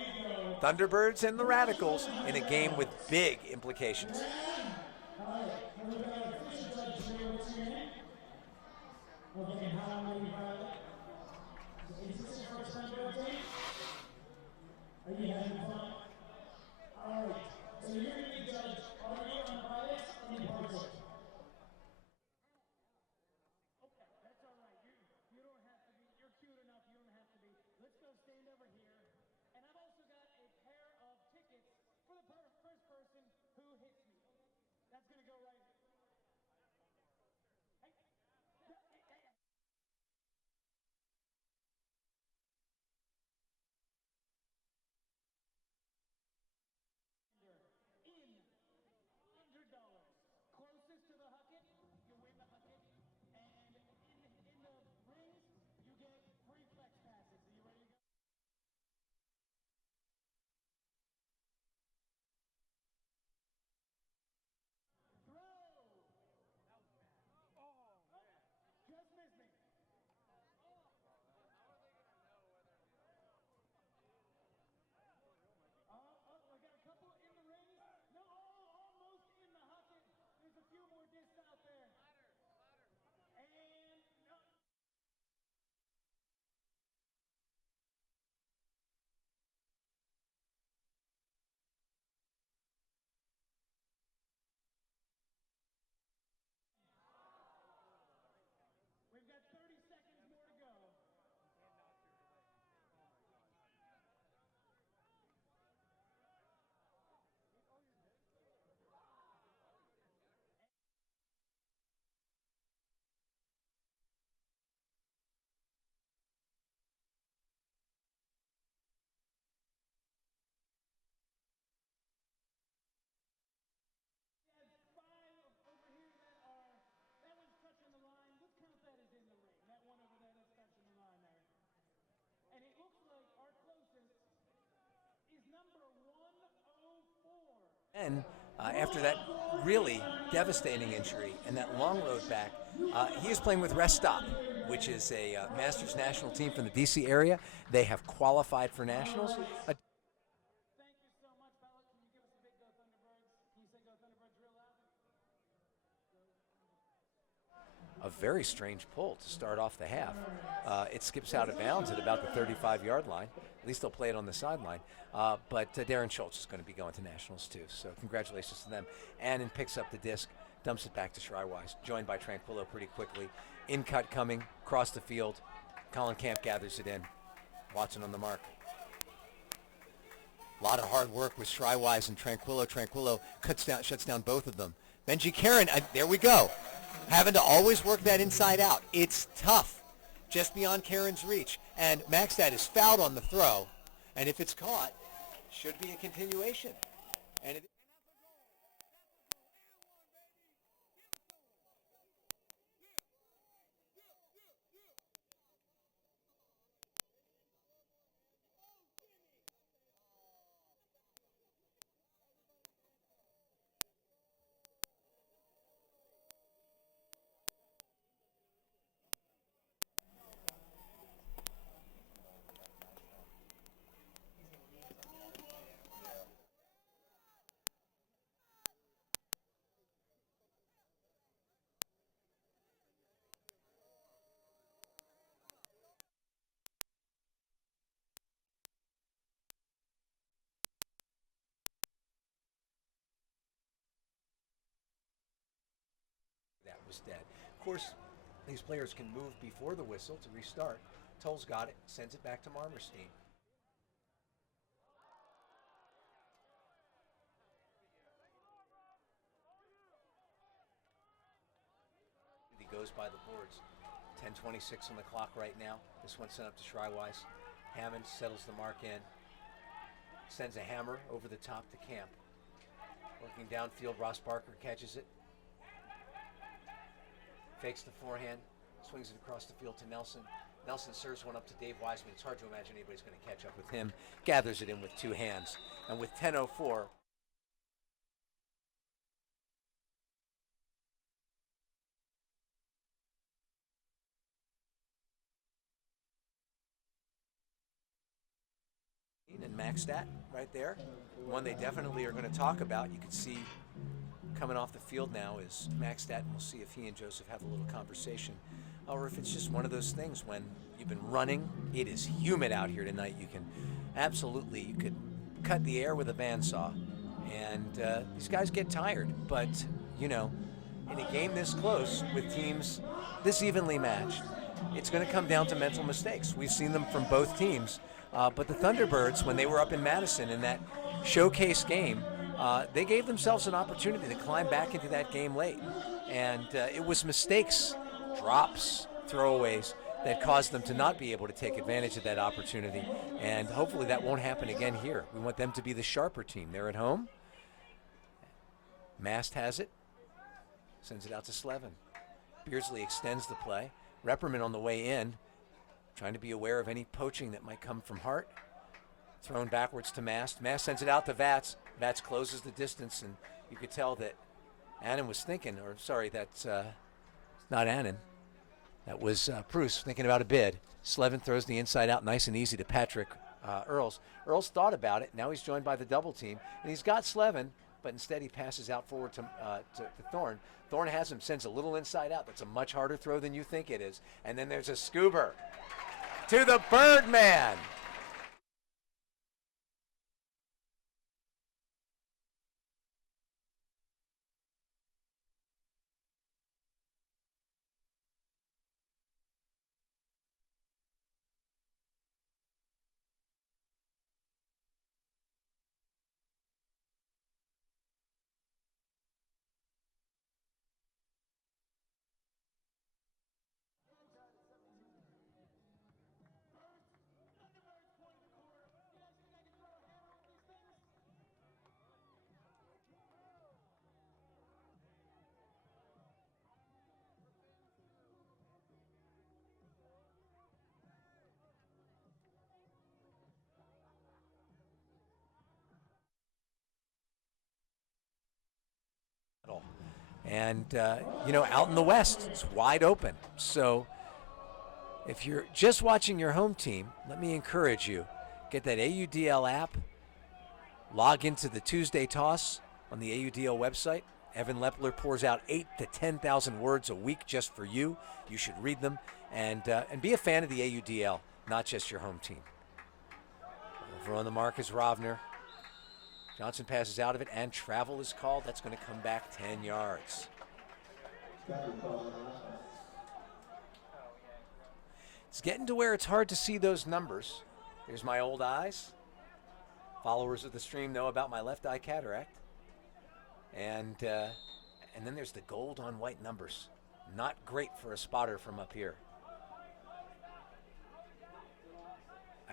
Thunderbirds and the Radicals in a game with big implications. And after that really devastating injury and that long road back, he is playing with rest stop. which is a Masters national team from the D.C. area. They have qualified for nationals. Thank you so much, fella. Can you give us a big Go Thunderbirds? Can you say Go Thunderbirds real loud? A very strange pull to start off the half. It skips out of bounds at about the 35-yard line. At least they'll play it on the sideline. But Darren Schultz is going to be going to nationals too. So congratulations to them. Annan picks up the disc, dumps it back to Schreiwise, joined by Tranquillo pretty quickly. In cut coming, across the field. Colin Camp gathers it in. Watson on the mark. A lot of hard work with Schreiwise and Tranquillo. Tranquillo shuts down both of them. Benji Karen, there we go. Having to always work that inside out. It's tough. Just beyond Karen's reach. And Maxstad is fouled on the throw. And if it's caught, should be a continuation. And it that was dead. Of course, these players can move before the whistle to restart. Toll's got it, sends it back to Marmerstein. He goes by the boards. 10:26 on the clock right now. This one's sent up to Schreiwise. Hammond settles the mark in. Sends a hammer over the top to Camp. Working downfield, Ross Barker catches it. Fakes the forehand, swings it across the field to Nelson. Nelson serves one up to Dave Wiseman. It's hard to imagine anybody's going to catch up with him. Gathers it in with two hands. And with 10:04, and Maxstat right there. One they definitely are going to talk about. You can see coming off the field now is Maxstat, and we'll see if he and Joseph have a little conversation, or if it's just one of those things when you've been running. It is humid out here tonight. You could cut the air with a bandsaw, and these guys get tired. But you know, in a game this close with teams this evenly matched, it's going to come down to mental mistakes. We've seen them from both teams, but the Thunderbirds, when they were up in Madison in that showcase game, they gave themselves an opportunity to climb back into that game late. And it was mistakes, drops, throwaways that caused them to not be able to take advantage of that opportunity. And hopefully that won't happen again here. We want them to be the sharper team. They're at home. Mast has it. Sends it out to Slevin. Beardsley extends the play. Repperman on the way in, trying to be aware of any poaching that might come from Hart. Thrown backwards to Mast. Mast sends it out to Vats. Vats closes the distance, and you could tell that Annan was thinking, or sorry, that's not Annan. That was Bruce thinking about a bid. Slevin throws the inside out nice and easy to Patrick Earls. Earls thought about it. Now he's joined by the double team, and he's got Slevin, but instead he passes out forward to Thorne. Thorne has him, sends a little inside out. That's a much harder throw than you think it is. And then there's a Scuber to the Birdman. And, out in the West, it's wide open. So If you're just watching your home team, let me encourage you. Get that AUDL app. Log into the Tuesday toss on the AUDL website. Evan Lepler pours out 8,000 to 10,000 words a week just for you. You should read them and be a fan of the AUDL, not just your home team. Over on the mark is Rovner. Johnson passes out of it, and travel is called. That's going to come back 10 yards. It's getting to where it's hard to see those numbers. Here's my old eyes. Followers of the stream know about my left eye cataract. And then there's the gold on white numbers. Not great for a spotter from up here.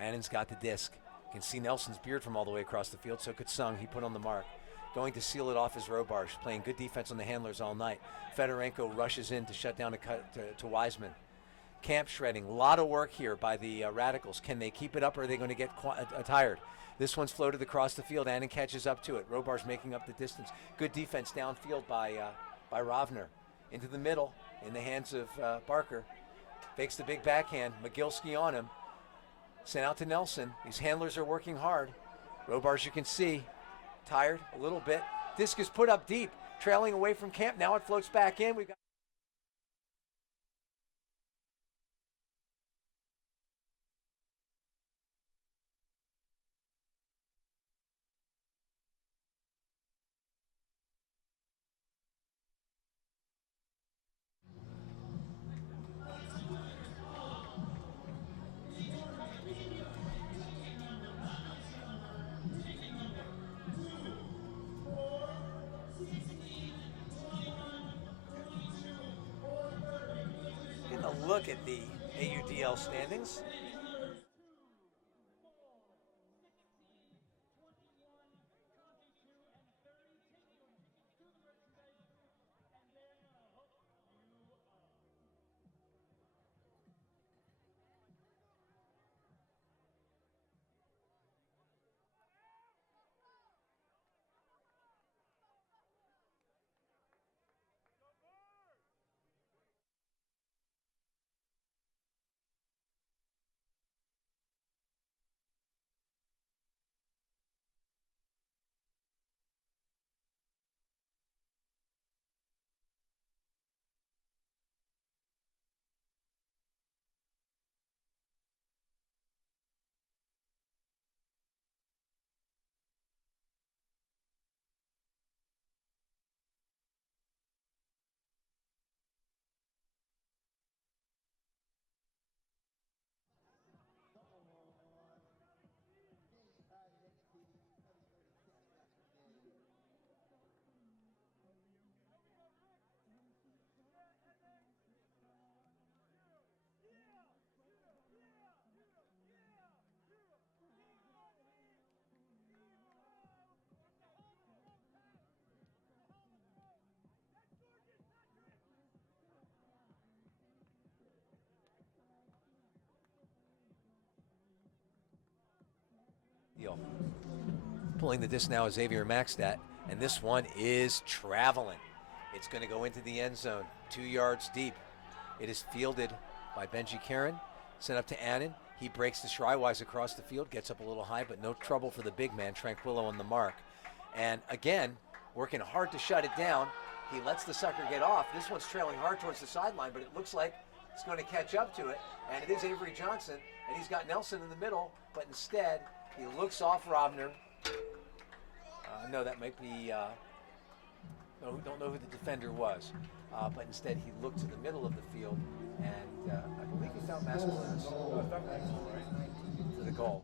Annan's got the disc. You can see Nelson's beard from all the way across the field, so could Sung. He put on the mark. Going to seal it off his Robarge, playing good defense on the handlers all night. Fedorenko rushes in to shut down to Wiseman. Camp shredding. A lot of work here by the Radicals. Can they keep it up, or are they going to get tired? This one's floated across the field. Annan catches up to it. Robarge making up the distance. Good defense downfield by Rovner. Into the middle, in the hands of Barker. Fakes the big backhand. McGilsky on him. Sent out to Nelson. These handlers are working hard. Robarge, you can see, tired a little bit. Disc is put up deep, trailing away from Camp. Now it floats back in. We've got a look at the AUDL standings. Pulling the disc now is Xavier Maxtat, and this one is traveling. It's going to go into the end zone, 2 yards deep. It is fielded by Benji Karen, sent up to Annan. He breaks the Shrywise across the field, gets up a little high, but no trouble for the big man, Tranquillo on the mark. And again, working hard to shut it down. He lets the sucker get off. This one's trailing hard towards the sideline, but it looks like it's going to catch up to it. And it is Avery Johnson, and he's got Nelson in the middle, but instead he looks off Rovner. No, that might be, don't know who the defender was, but instead he looked to the middle of the field, and I believe he found Mascarenas to the goal.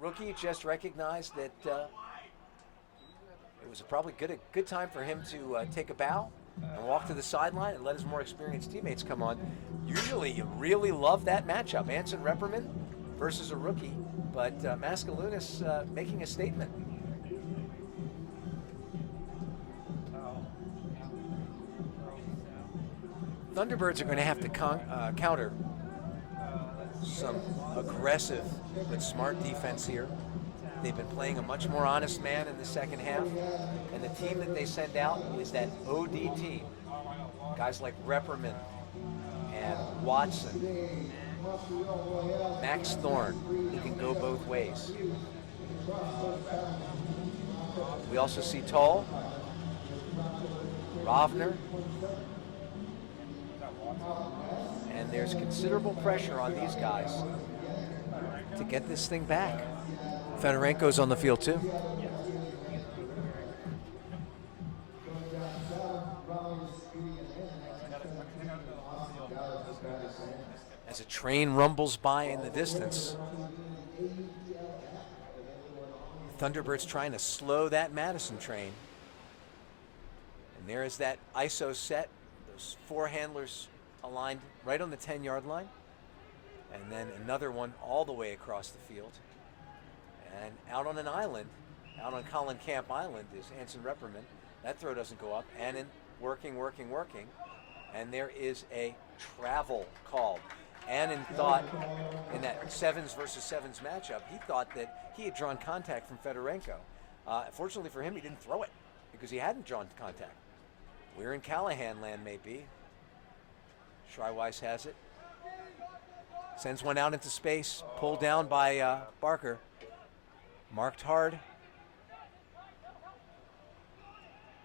rookie just recognized that it was probably a good time for him to take a bow and walk to the sideline and let his more experienced teammates come on. Usually you really love that matchup, Anson Repperman versus a rookie, but Mascalunas making a statement. Thunderbirds are going to have to counter some aggressive but smart defense here. They've been playing a much more honest man in the second half, and the team that they send out is that OD team. Guys like Repperman and Watson, Max Thorne, who can go both ways. We also see Tall, Rovner, and there's considerable pressure on these guys to get this thing back. Fedorenko's on the field too. As a train rumbles by in the distance, Thunderbirds trying to slow that Madison train. And there is that ISO set, those four handlers aligned right on the 10-yard line, and then another one all the way across the field. And out on an island, out on Colin Camp Island is Anson Repperman. That throw doesn't go up. Annan working. And there is a travel call. Annan thought in that 7s versus 7s matchup, he thought that he had drawn contact from Fedorenko. Fortunately for him, he didn't throw it because he hadn't drawn contact. We're in Callahan land, maybe. Schreiweiss has it. Sends one out into space, pulled down by Barker. Marked hard.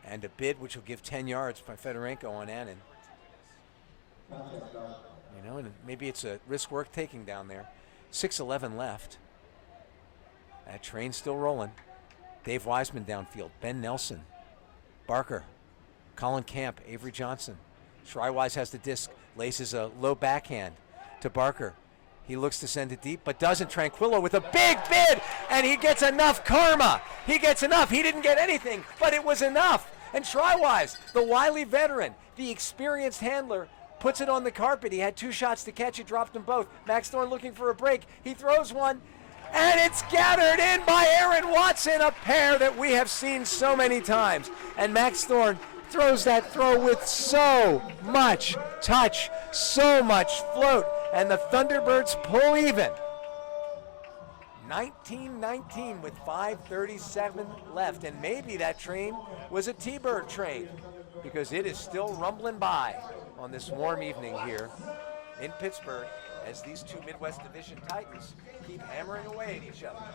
And a bid which will give 10 yards by Fedorenko on Annan. You know, and maybe it's a risk worth taking down there. 6:11 left. That train's still rolling. Dave Wiseman downfield. Ben Nelson. Barker. Colin Camp. Avery Johnson. Schreiweiss has the disc. Laces a low backhand to Barker. He looks to send it deep, but doesn't. Tranquillo with a big bid, and he gets enough karma. He gets enough. He didn't get anything, but it was enough. And Schreiweiss, the wily veteran, the experienced handler, puts it on the carpet. He had two shots to catch. He dropped them both. Max Thorne looking for a break. He throws one, and it's gathered in by Aaron Watson, a pair that we have seen so many times. And Max Thorne throws that throw with so much touch, so much float, and the Thunderbirds pull even. 19-19 with 5:37 left, and maybe that train was a T-Bird train because it is still rumbling by on this warm evening here in Pittsburgh as these two Midwest Division Titans keep hammering away at each other.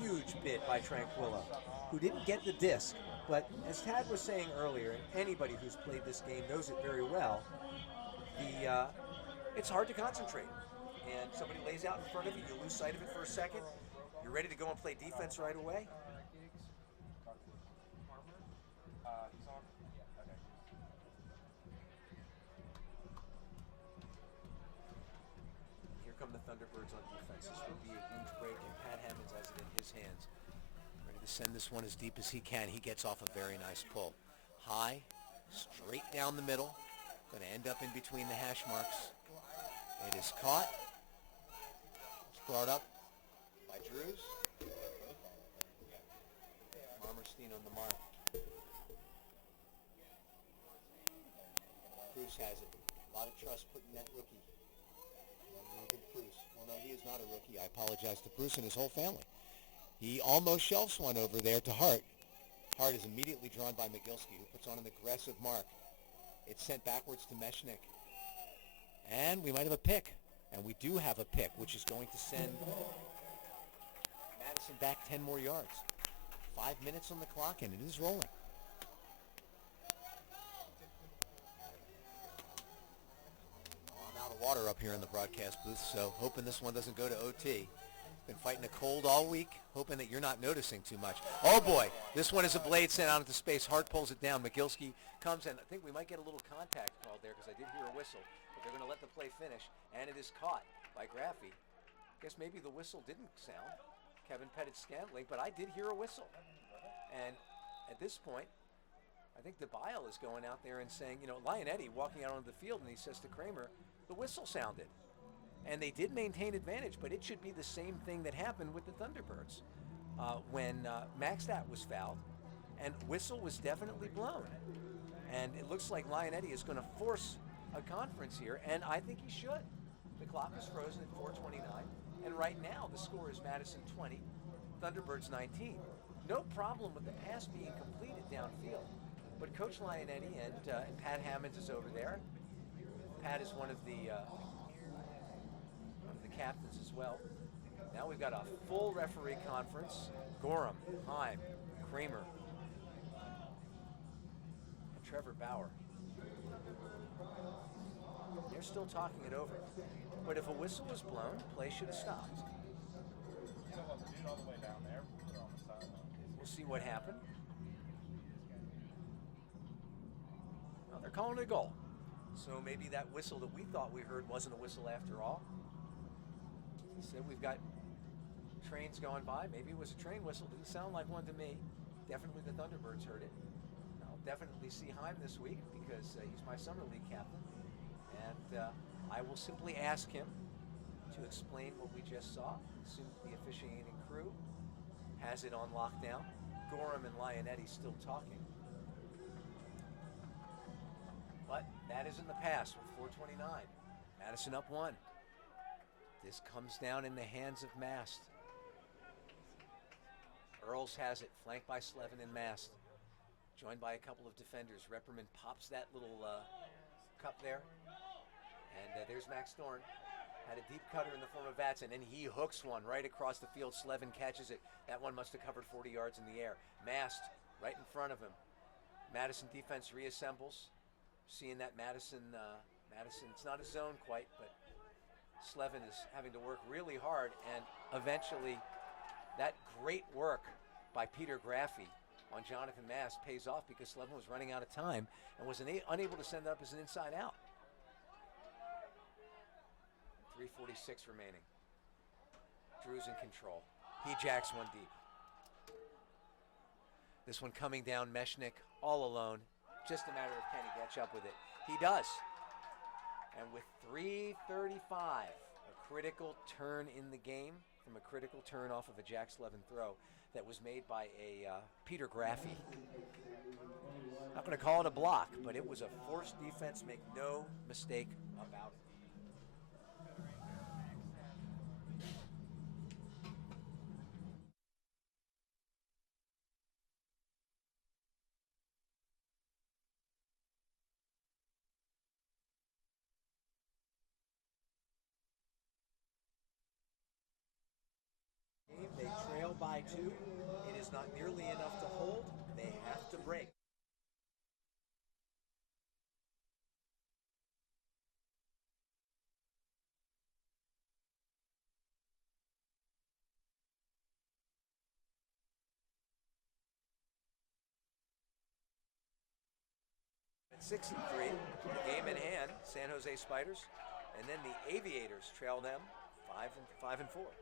Huge bid by Tranquillo, who didn't get the disc, but as Tad was saying earlier, and anybody who's played this game knows it very well, it's hard to concentrate. And somebody lays out in front of you, you lose sight of it for a second, you're ready to go and play defense right away. Here come the Thunderbirds on defense. This will be a huge break, and Pat Hammonds has it in his hands. Ready to send this one as deep as he can. He gets off a very nice pull. High, straight down the middle. Going to end up in between the hash marks. It is caught. It's brought up by Drews. Marmerstein on the mark. Bruce has it. A lot of trust put in that rookie. Bruce. Well, no, he is not a rookie. I apologize to Bruce and his whole family. He almost shelves one over there to Hart. Hart is immediately drawn by McGilsky, who puts on an aggressive mark. It's sent backwards to Mechanix. And we might have a pick. And we do have a pick, which is going to send Madison back 10 more yards. 5 minutes on the clock, and it is rolling. I'm out of water up here in the broadcast booth, so hoping this one doesn't go to OT. Been fighting a cold all week, hoping that you're not noticing too much. Oh boy, this one is a blade sent out into space. Hart pulls it down. McGilsky comes in. I think we might get a little contact called there because I did hear a whistle. but they're going to let the play finish, and it is caught by Graffy. I guess maybe the whistle didn't sound, Kevin Pettit-Scantling, but I did hear a whistle. And at this point, I think DeBile is going out there and saying, you know, Lionetti walking out onto the field, and he says to Kramer, the whistle sounded. And they did maintain advantage, but it should be the same thing that happened with the Thunderbirds when Maxtat was fouled, and whistle was definitely blown. And it looks like Lionetti is going to force a conference here, and I think he should. The clock is frozen at 4:29, and right now the score is Madison 20, Thunderbirds 19. No problem with the pass being completed downfield, but Coach Lionetti and Pat Hammonds is over there. Pat is one of the captains as well. Now we've got a full referee conference. Gorham, Heim, Kramer, and Trevor Bauer. They're still talking it over. But if a whistle was blown, play should have stopped. We'll see what happened. Well, they're calling it a goal. So maybe that whistle that we thought we heard wasn't a whistle after all. He said we've got trains going by. Maybe it was a train whistle. Didn't sound like one to me. Definitely the Thunderbirds heard it. I'll definitely see Heim this week because he's my summer league captain. And I will simply ask him to explain what we just saw. Assume the officiating crew has it on lockdown. Gorham and Lionetti still talking. But that is in the past with 4:29. Madison up 1. This comes down in the hands of Mast. Earls has it, flanked by Slevin and Mast. Joined by a couple of defenders. Repperman pops that little cup there. And there's Max Thorne. Had a deep cutter in the form of Vatson, and he hooks one right across the field. Slevin catches it. That one must have covered 40 yards in the air. Mast right in front of him. Madison defense reassembles. Seeing that Madison, it's not a zone quite, but Slevin is having to work really hard, and eventually that great work by Peter Graffy on Jonathan Mast pays off because Slevin was running out of time and was unable to send it up as an inside out. 3:46 remaining. Drew's in control. He jacks one deep. This one coming down, Mechanic all alone. Just a matter of can he catch up with it. He does. And with 3:35, a critical turn in the game from a critical turn off of a Jack Slevin throw that was made by a Peter Graffy. Not going to call it a block, but it was a forced defense. Make no mistake about it. They trail by 2. It is not nearly enough to hold. They have to break. At 6-3, game in hand, San Jose Spiders, and then the Aviators trail them 5-4.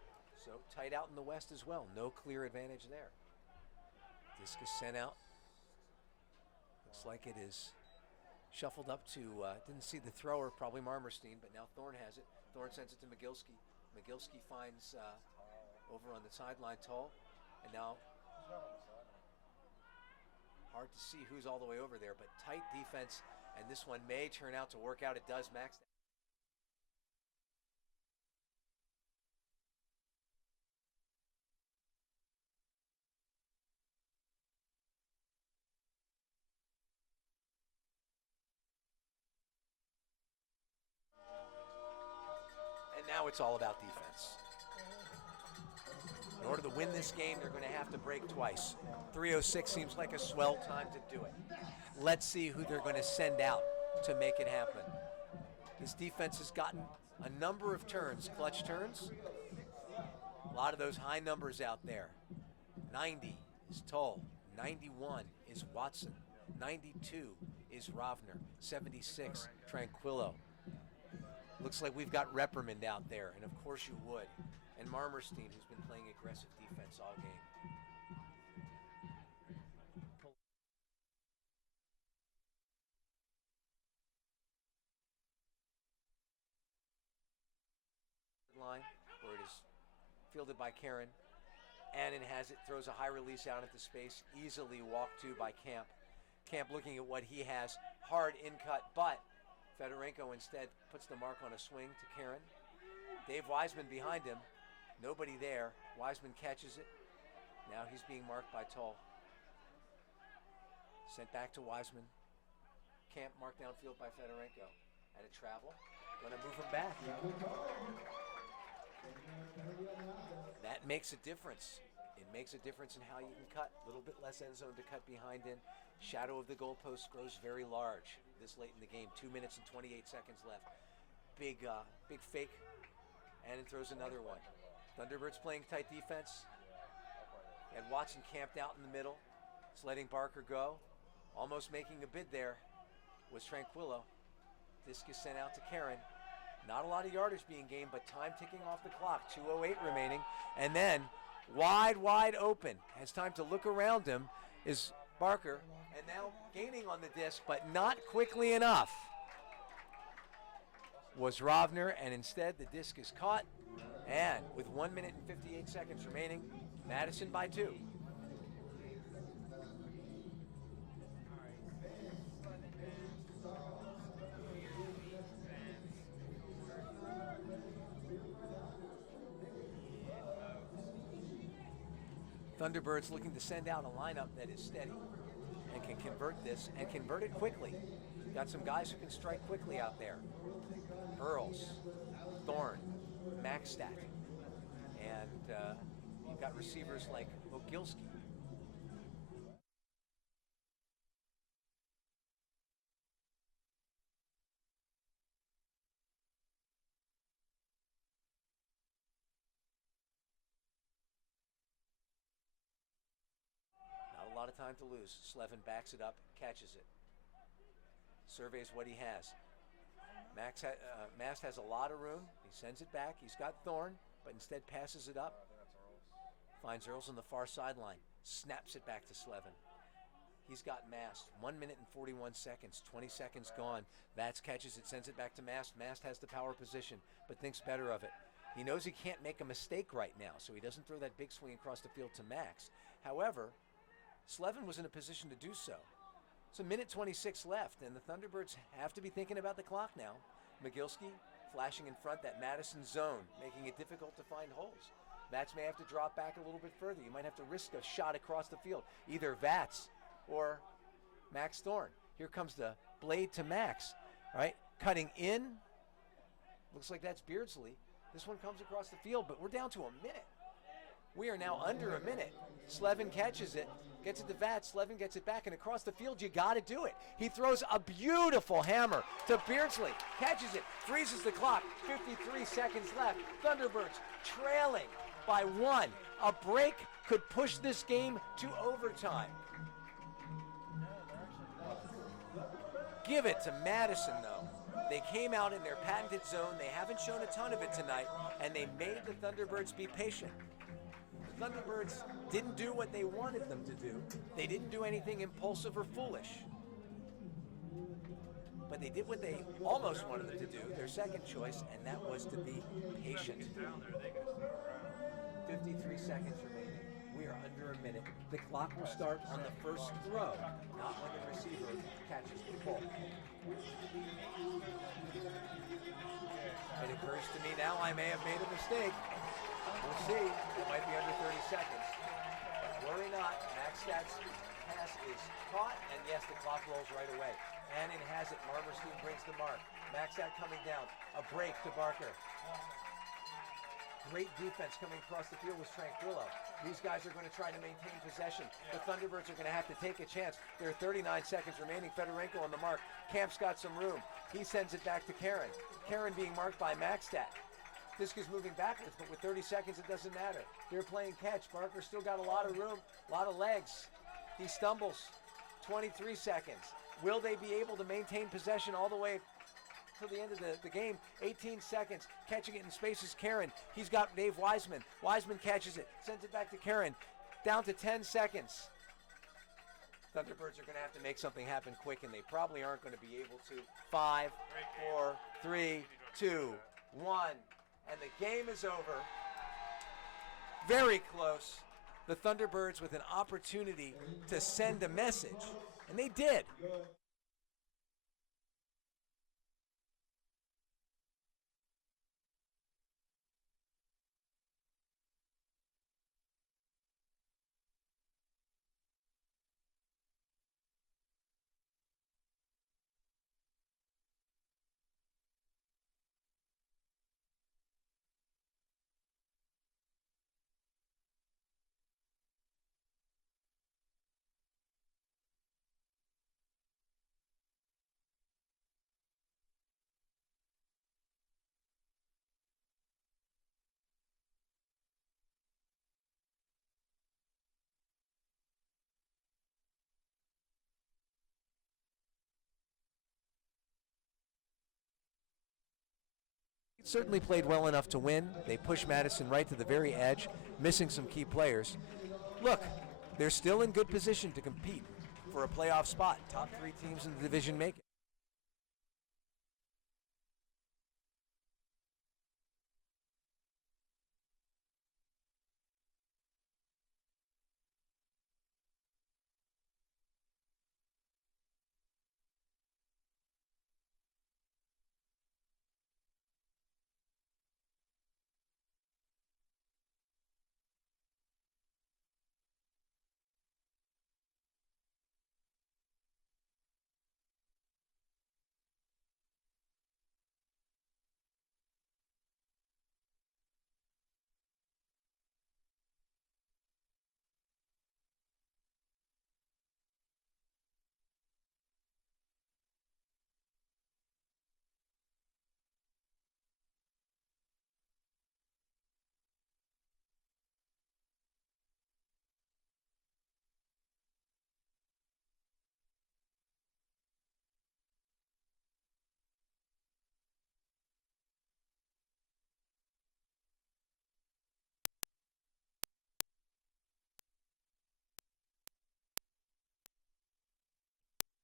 So tight out in the West as well. No clear advantage there. Disc is sent out. Looks like it is shuffled up to, didn't see the thrower, probably Marmerstein, but now Thorne has it. Thorne sends it to Magilski. Magilski finds over on the sideline Tall. And now hard to see who's all the way over there, but tight defense. And this one may turn out to work out. It does, Max. And now it's all about defense. In order to win this game, they're going to have to break twice. 3:06 seems like a swell time to do it. Let's see who they're going to send out to make it happen. This defense has gotten a number of turns, clutch turns. A lot of those high numbers out there. 90 is Toll. 91 is Watson. 92 is Rovner. 76, Tranquillo. Looks like we've got reprimand out there, and of course you would. And Marmerstein, who's been playing aggressive defense all game. Line where it is fielded by Karen. Annan has it, throws a high release out into space, easily walked to by Camp. Camp looking at what he has, hard in cut, but Fedorenko instead puts the mark on a swing to Karen. Dave Wiseman behind him, nobody there. Wiseman catches it. Now he's being marked by Tull. Sent back to Wiseman. Camp marked downfield by Fedorenko. And a travel, gonna move him back. That makes a difference. It makes a difference in how you can cut. A little bit less end zone to cut behind in. Shadow of the goalpost grows very large this late in the game. 2 minutes and 28 seconds left. Big fake. And throws another one. Thunderbirds playing tight defense. And Watson camped out in the middle. It's letting Barker go. Almost making a bid there was Tranquillo. Disc is sent out to Karen. Not a lot of yardage being gained, but time ticking off the clock. 2:08 remaining. And then wide open. Has time to look around him is Barker. And now gaining on the disc, but not quickly enough, was Rovner. And instead the disc is caught. And with 1 minute and 58 seconds remaining, Madison by 2. Thunderbirds looking to send out a lineup that is steady and can convert this and convert it quickly. Got some guys who can strike quickly out there. Earls, Thorne, Maxstat, and you've got receivers like Mogilski. Not a lot of time to lose. Slevin backs it up, catches it. Surveys what he has. Mast has a lot of room. He sends it back. He's got Thorne, but instead passes it up. Finds Earls on the far sideline. Snaps it back to Slevin. He's got Mast. 1 minute and 41 seconds. 20 seconds gone. Vats catches it, sends it back to Mast. Mast has the power position, but thinks better of it. He knows he can't make a mistake right now, so he doesn't throw that big swing across the field to Max. However, Slevin was in a position to do so. It's a minute 26 left, and the Thunderbirds have to be thinking about the clock now. Mogilski flashing in front, that Madison zone, making it difficult to find holes. Vats may have to drop back a little bit further. You might have to risk a shot across the field, either Vats or Max Thorne. Here comes the blade to Max, right? Cutting in. Looks like that's Beardsley. This one comes across the field, but we're down to a minute. We are now under a minute. Slevin catches it, gets it to Vats. Slevin gets it back, and across the field, you got to do it. He throws a beautiful hammer to Beardsley, catches it, freezes the clock. 53 seconds left. Thunderbirds trailing by 1. A break could push this game to overtime. Give it to Madison, though. They came out in their patented zone. They haven't shown a ton of it tonight, and they made the Thunderbirds be patient. The Thunderbirds didn't do what they wanted them to do. They didn't do anything impulsive or foolish. But they did what they almost wanted them to do, their second choice, and that was to be patient. 53 seconds remaining. We are under a minute. The clock will start on the first throw, not when the receiver catches the ball. It occurs to me now I may have made a mistake. We'll see. It might be under 30 seconds. Worry not. Maxstat's pass is caught, and yes, the clock rolls right away. Annan has it. Marmerstein brings the mark. Maxstat coming down. A break to Barker. Great defense coming across the field with Tranquillo. These guys are going to try to maintain possession. The Thunderbirds are going to have to take a chance. There are 39 seconds remaining. Fedorenko on the mark. Camp's got some room. He sends it back to Karen. Karen being marked by Maxstat. Disc is moving backwards, but with 30 seconds, it doesn't matter. They're playing catch. Barker's still got a lot of room, a lot of legs. He stumbles. 23 seconds. Will they be able to maintain possession all the way till the end of the game. 18 seconds. Catching it in space is Karen. He's got Dave Wiseman. Wiseman catches it, sends it back to Karen. Down to 10 seconds. Thunderbirds are going to have to make something happen quick, and they probably aren't going to be able to. 5, 4, 3, 2, 1. And the game is over. Very close. The Thunderbirds with an opportunity to send a message, and they did. Certainly played well enough to win. They pushed Madison right to the very edge, missing some key players. Look, they're still in good position to compete for a playoff spot. Top 3 teams in the division make it.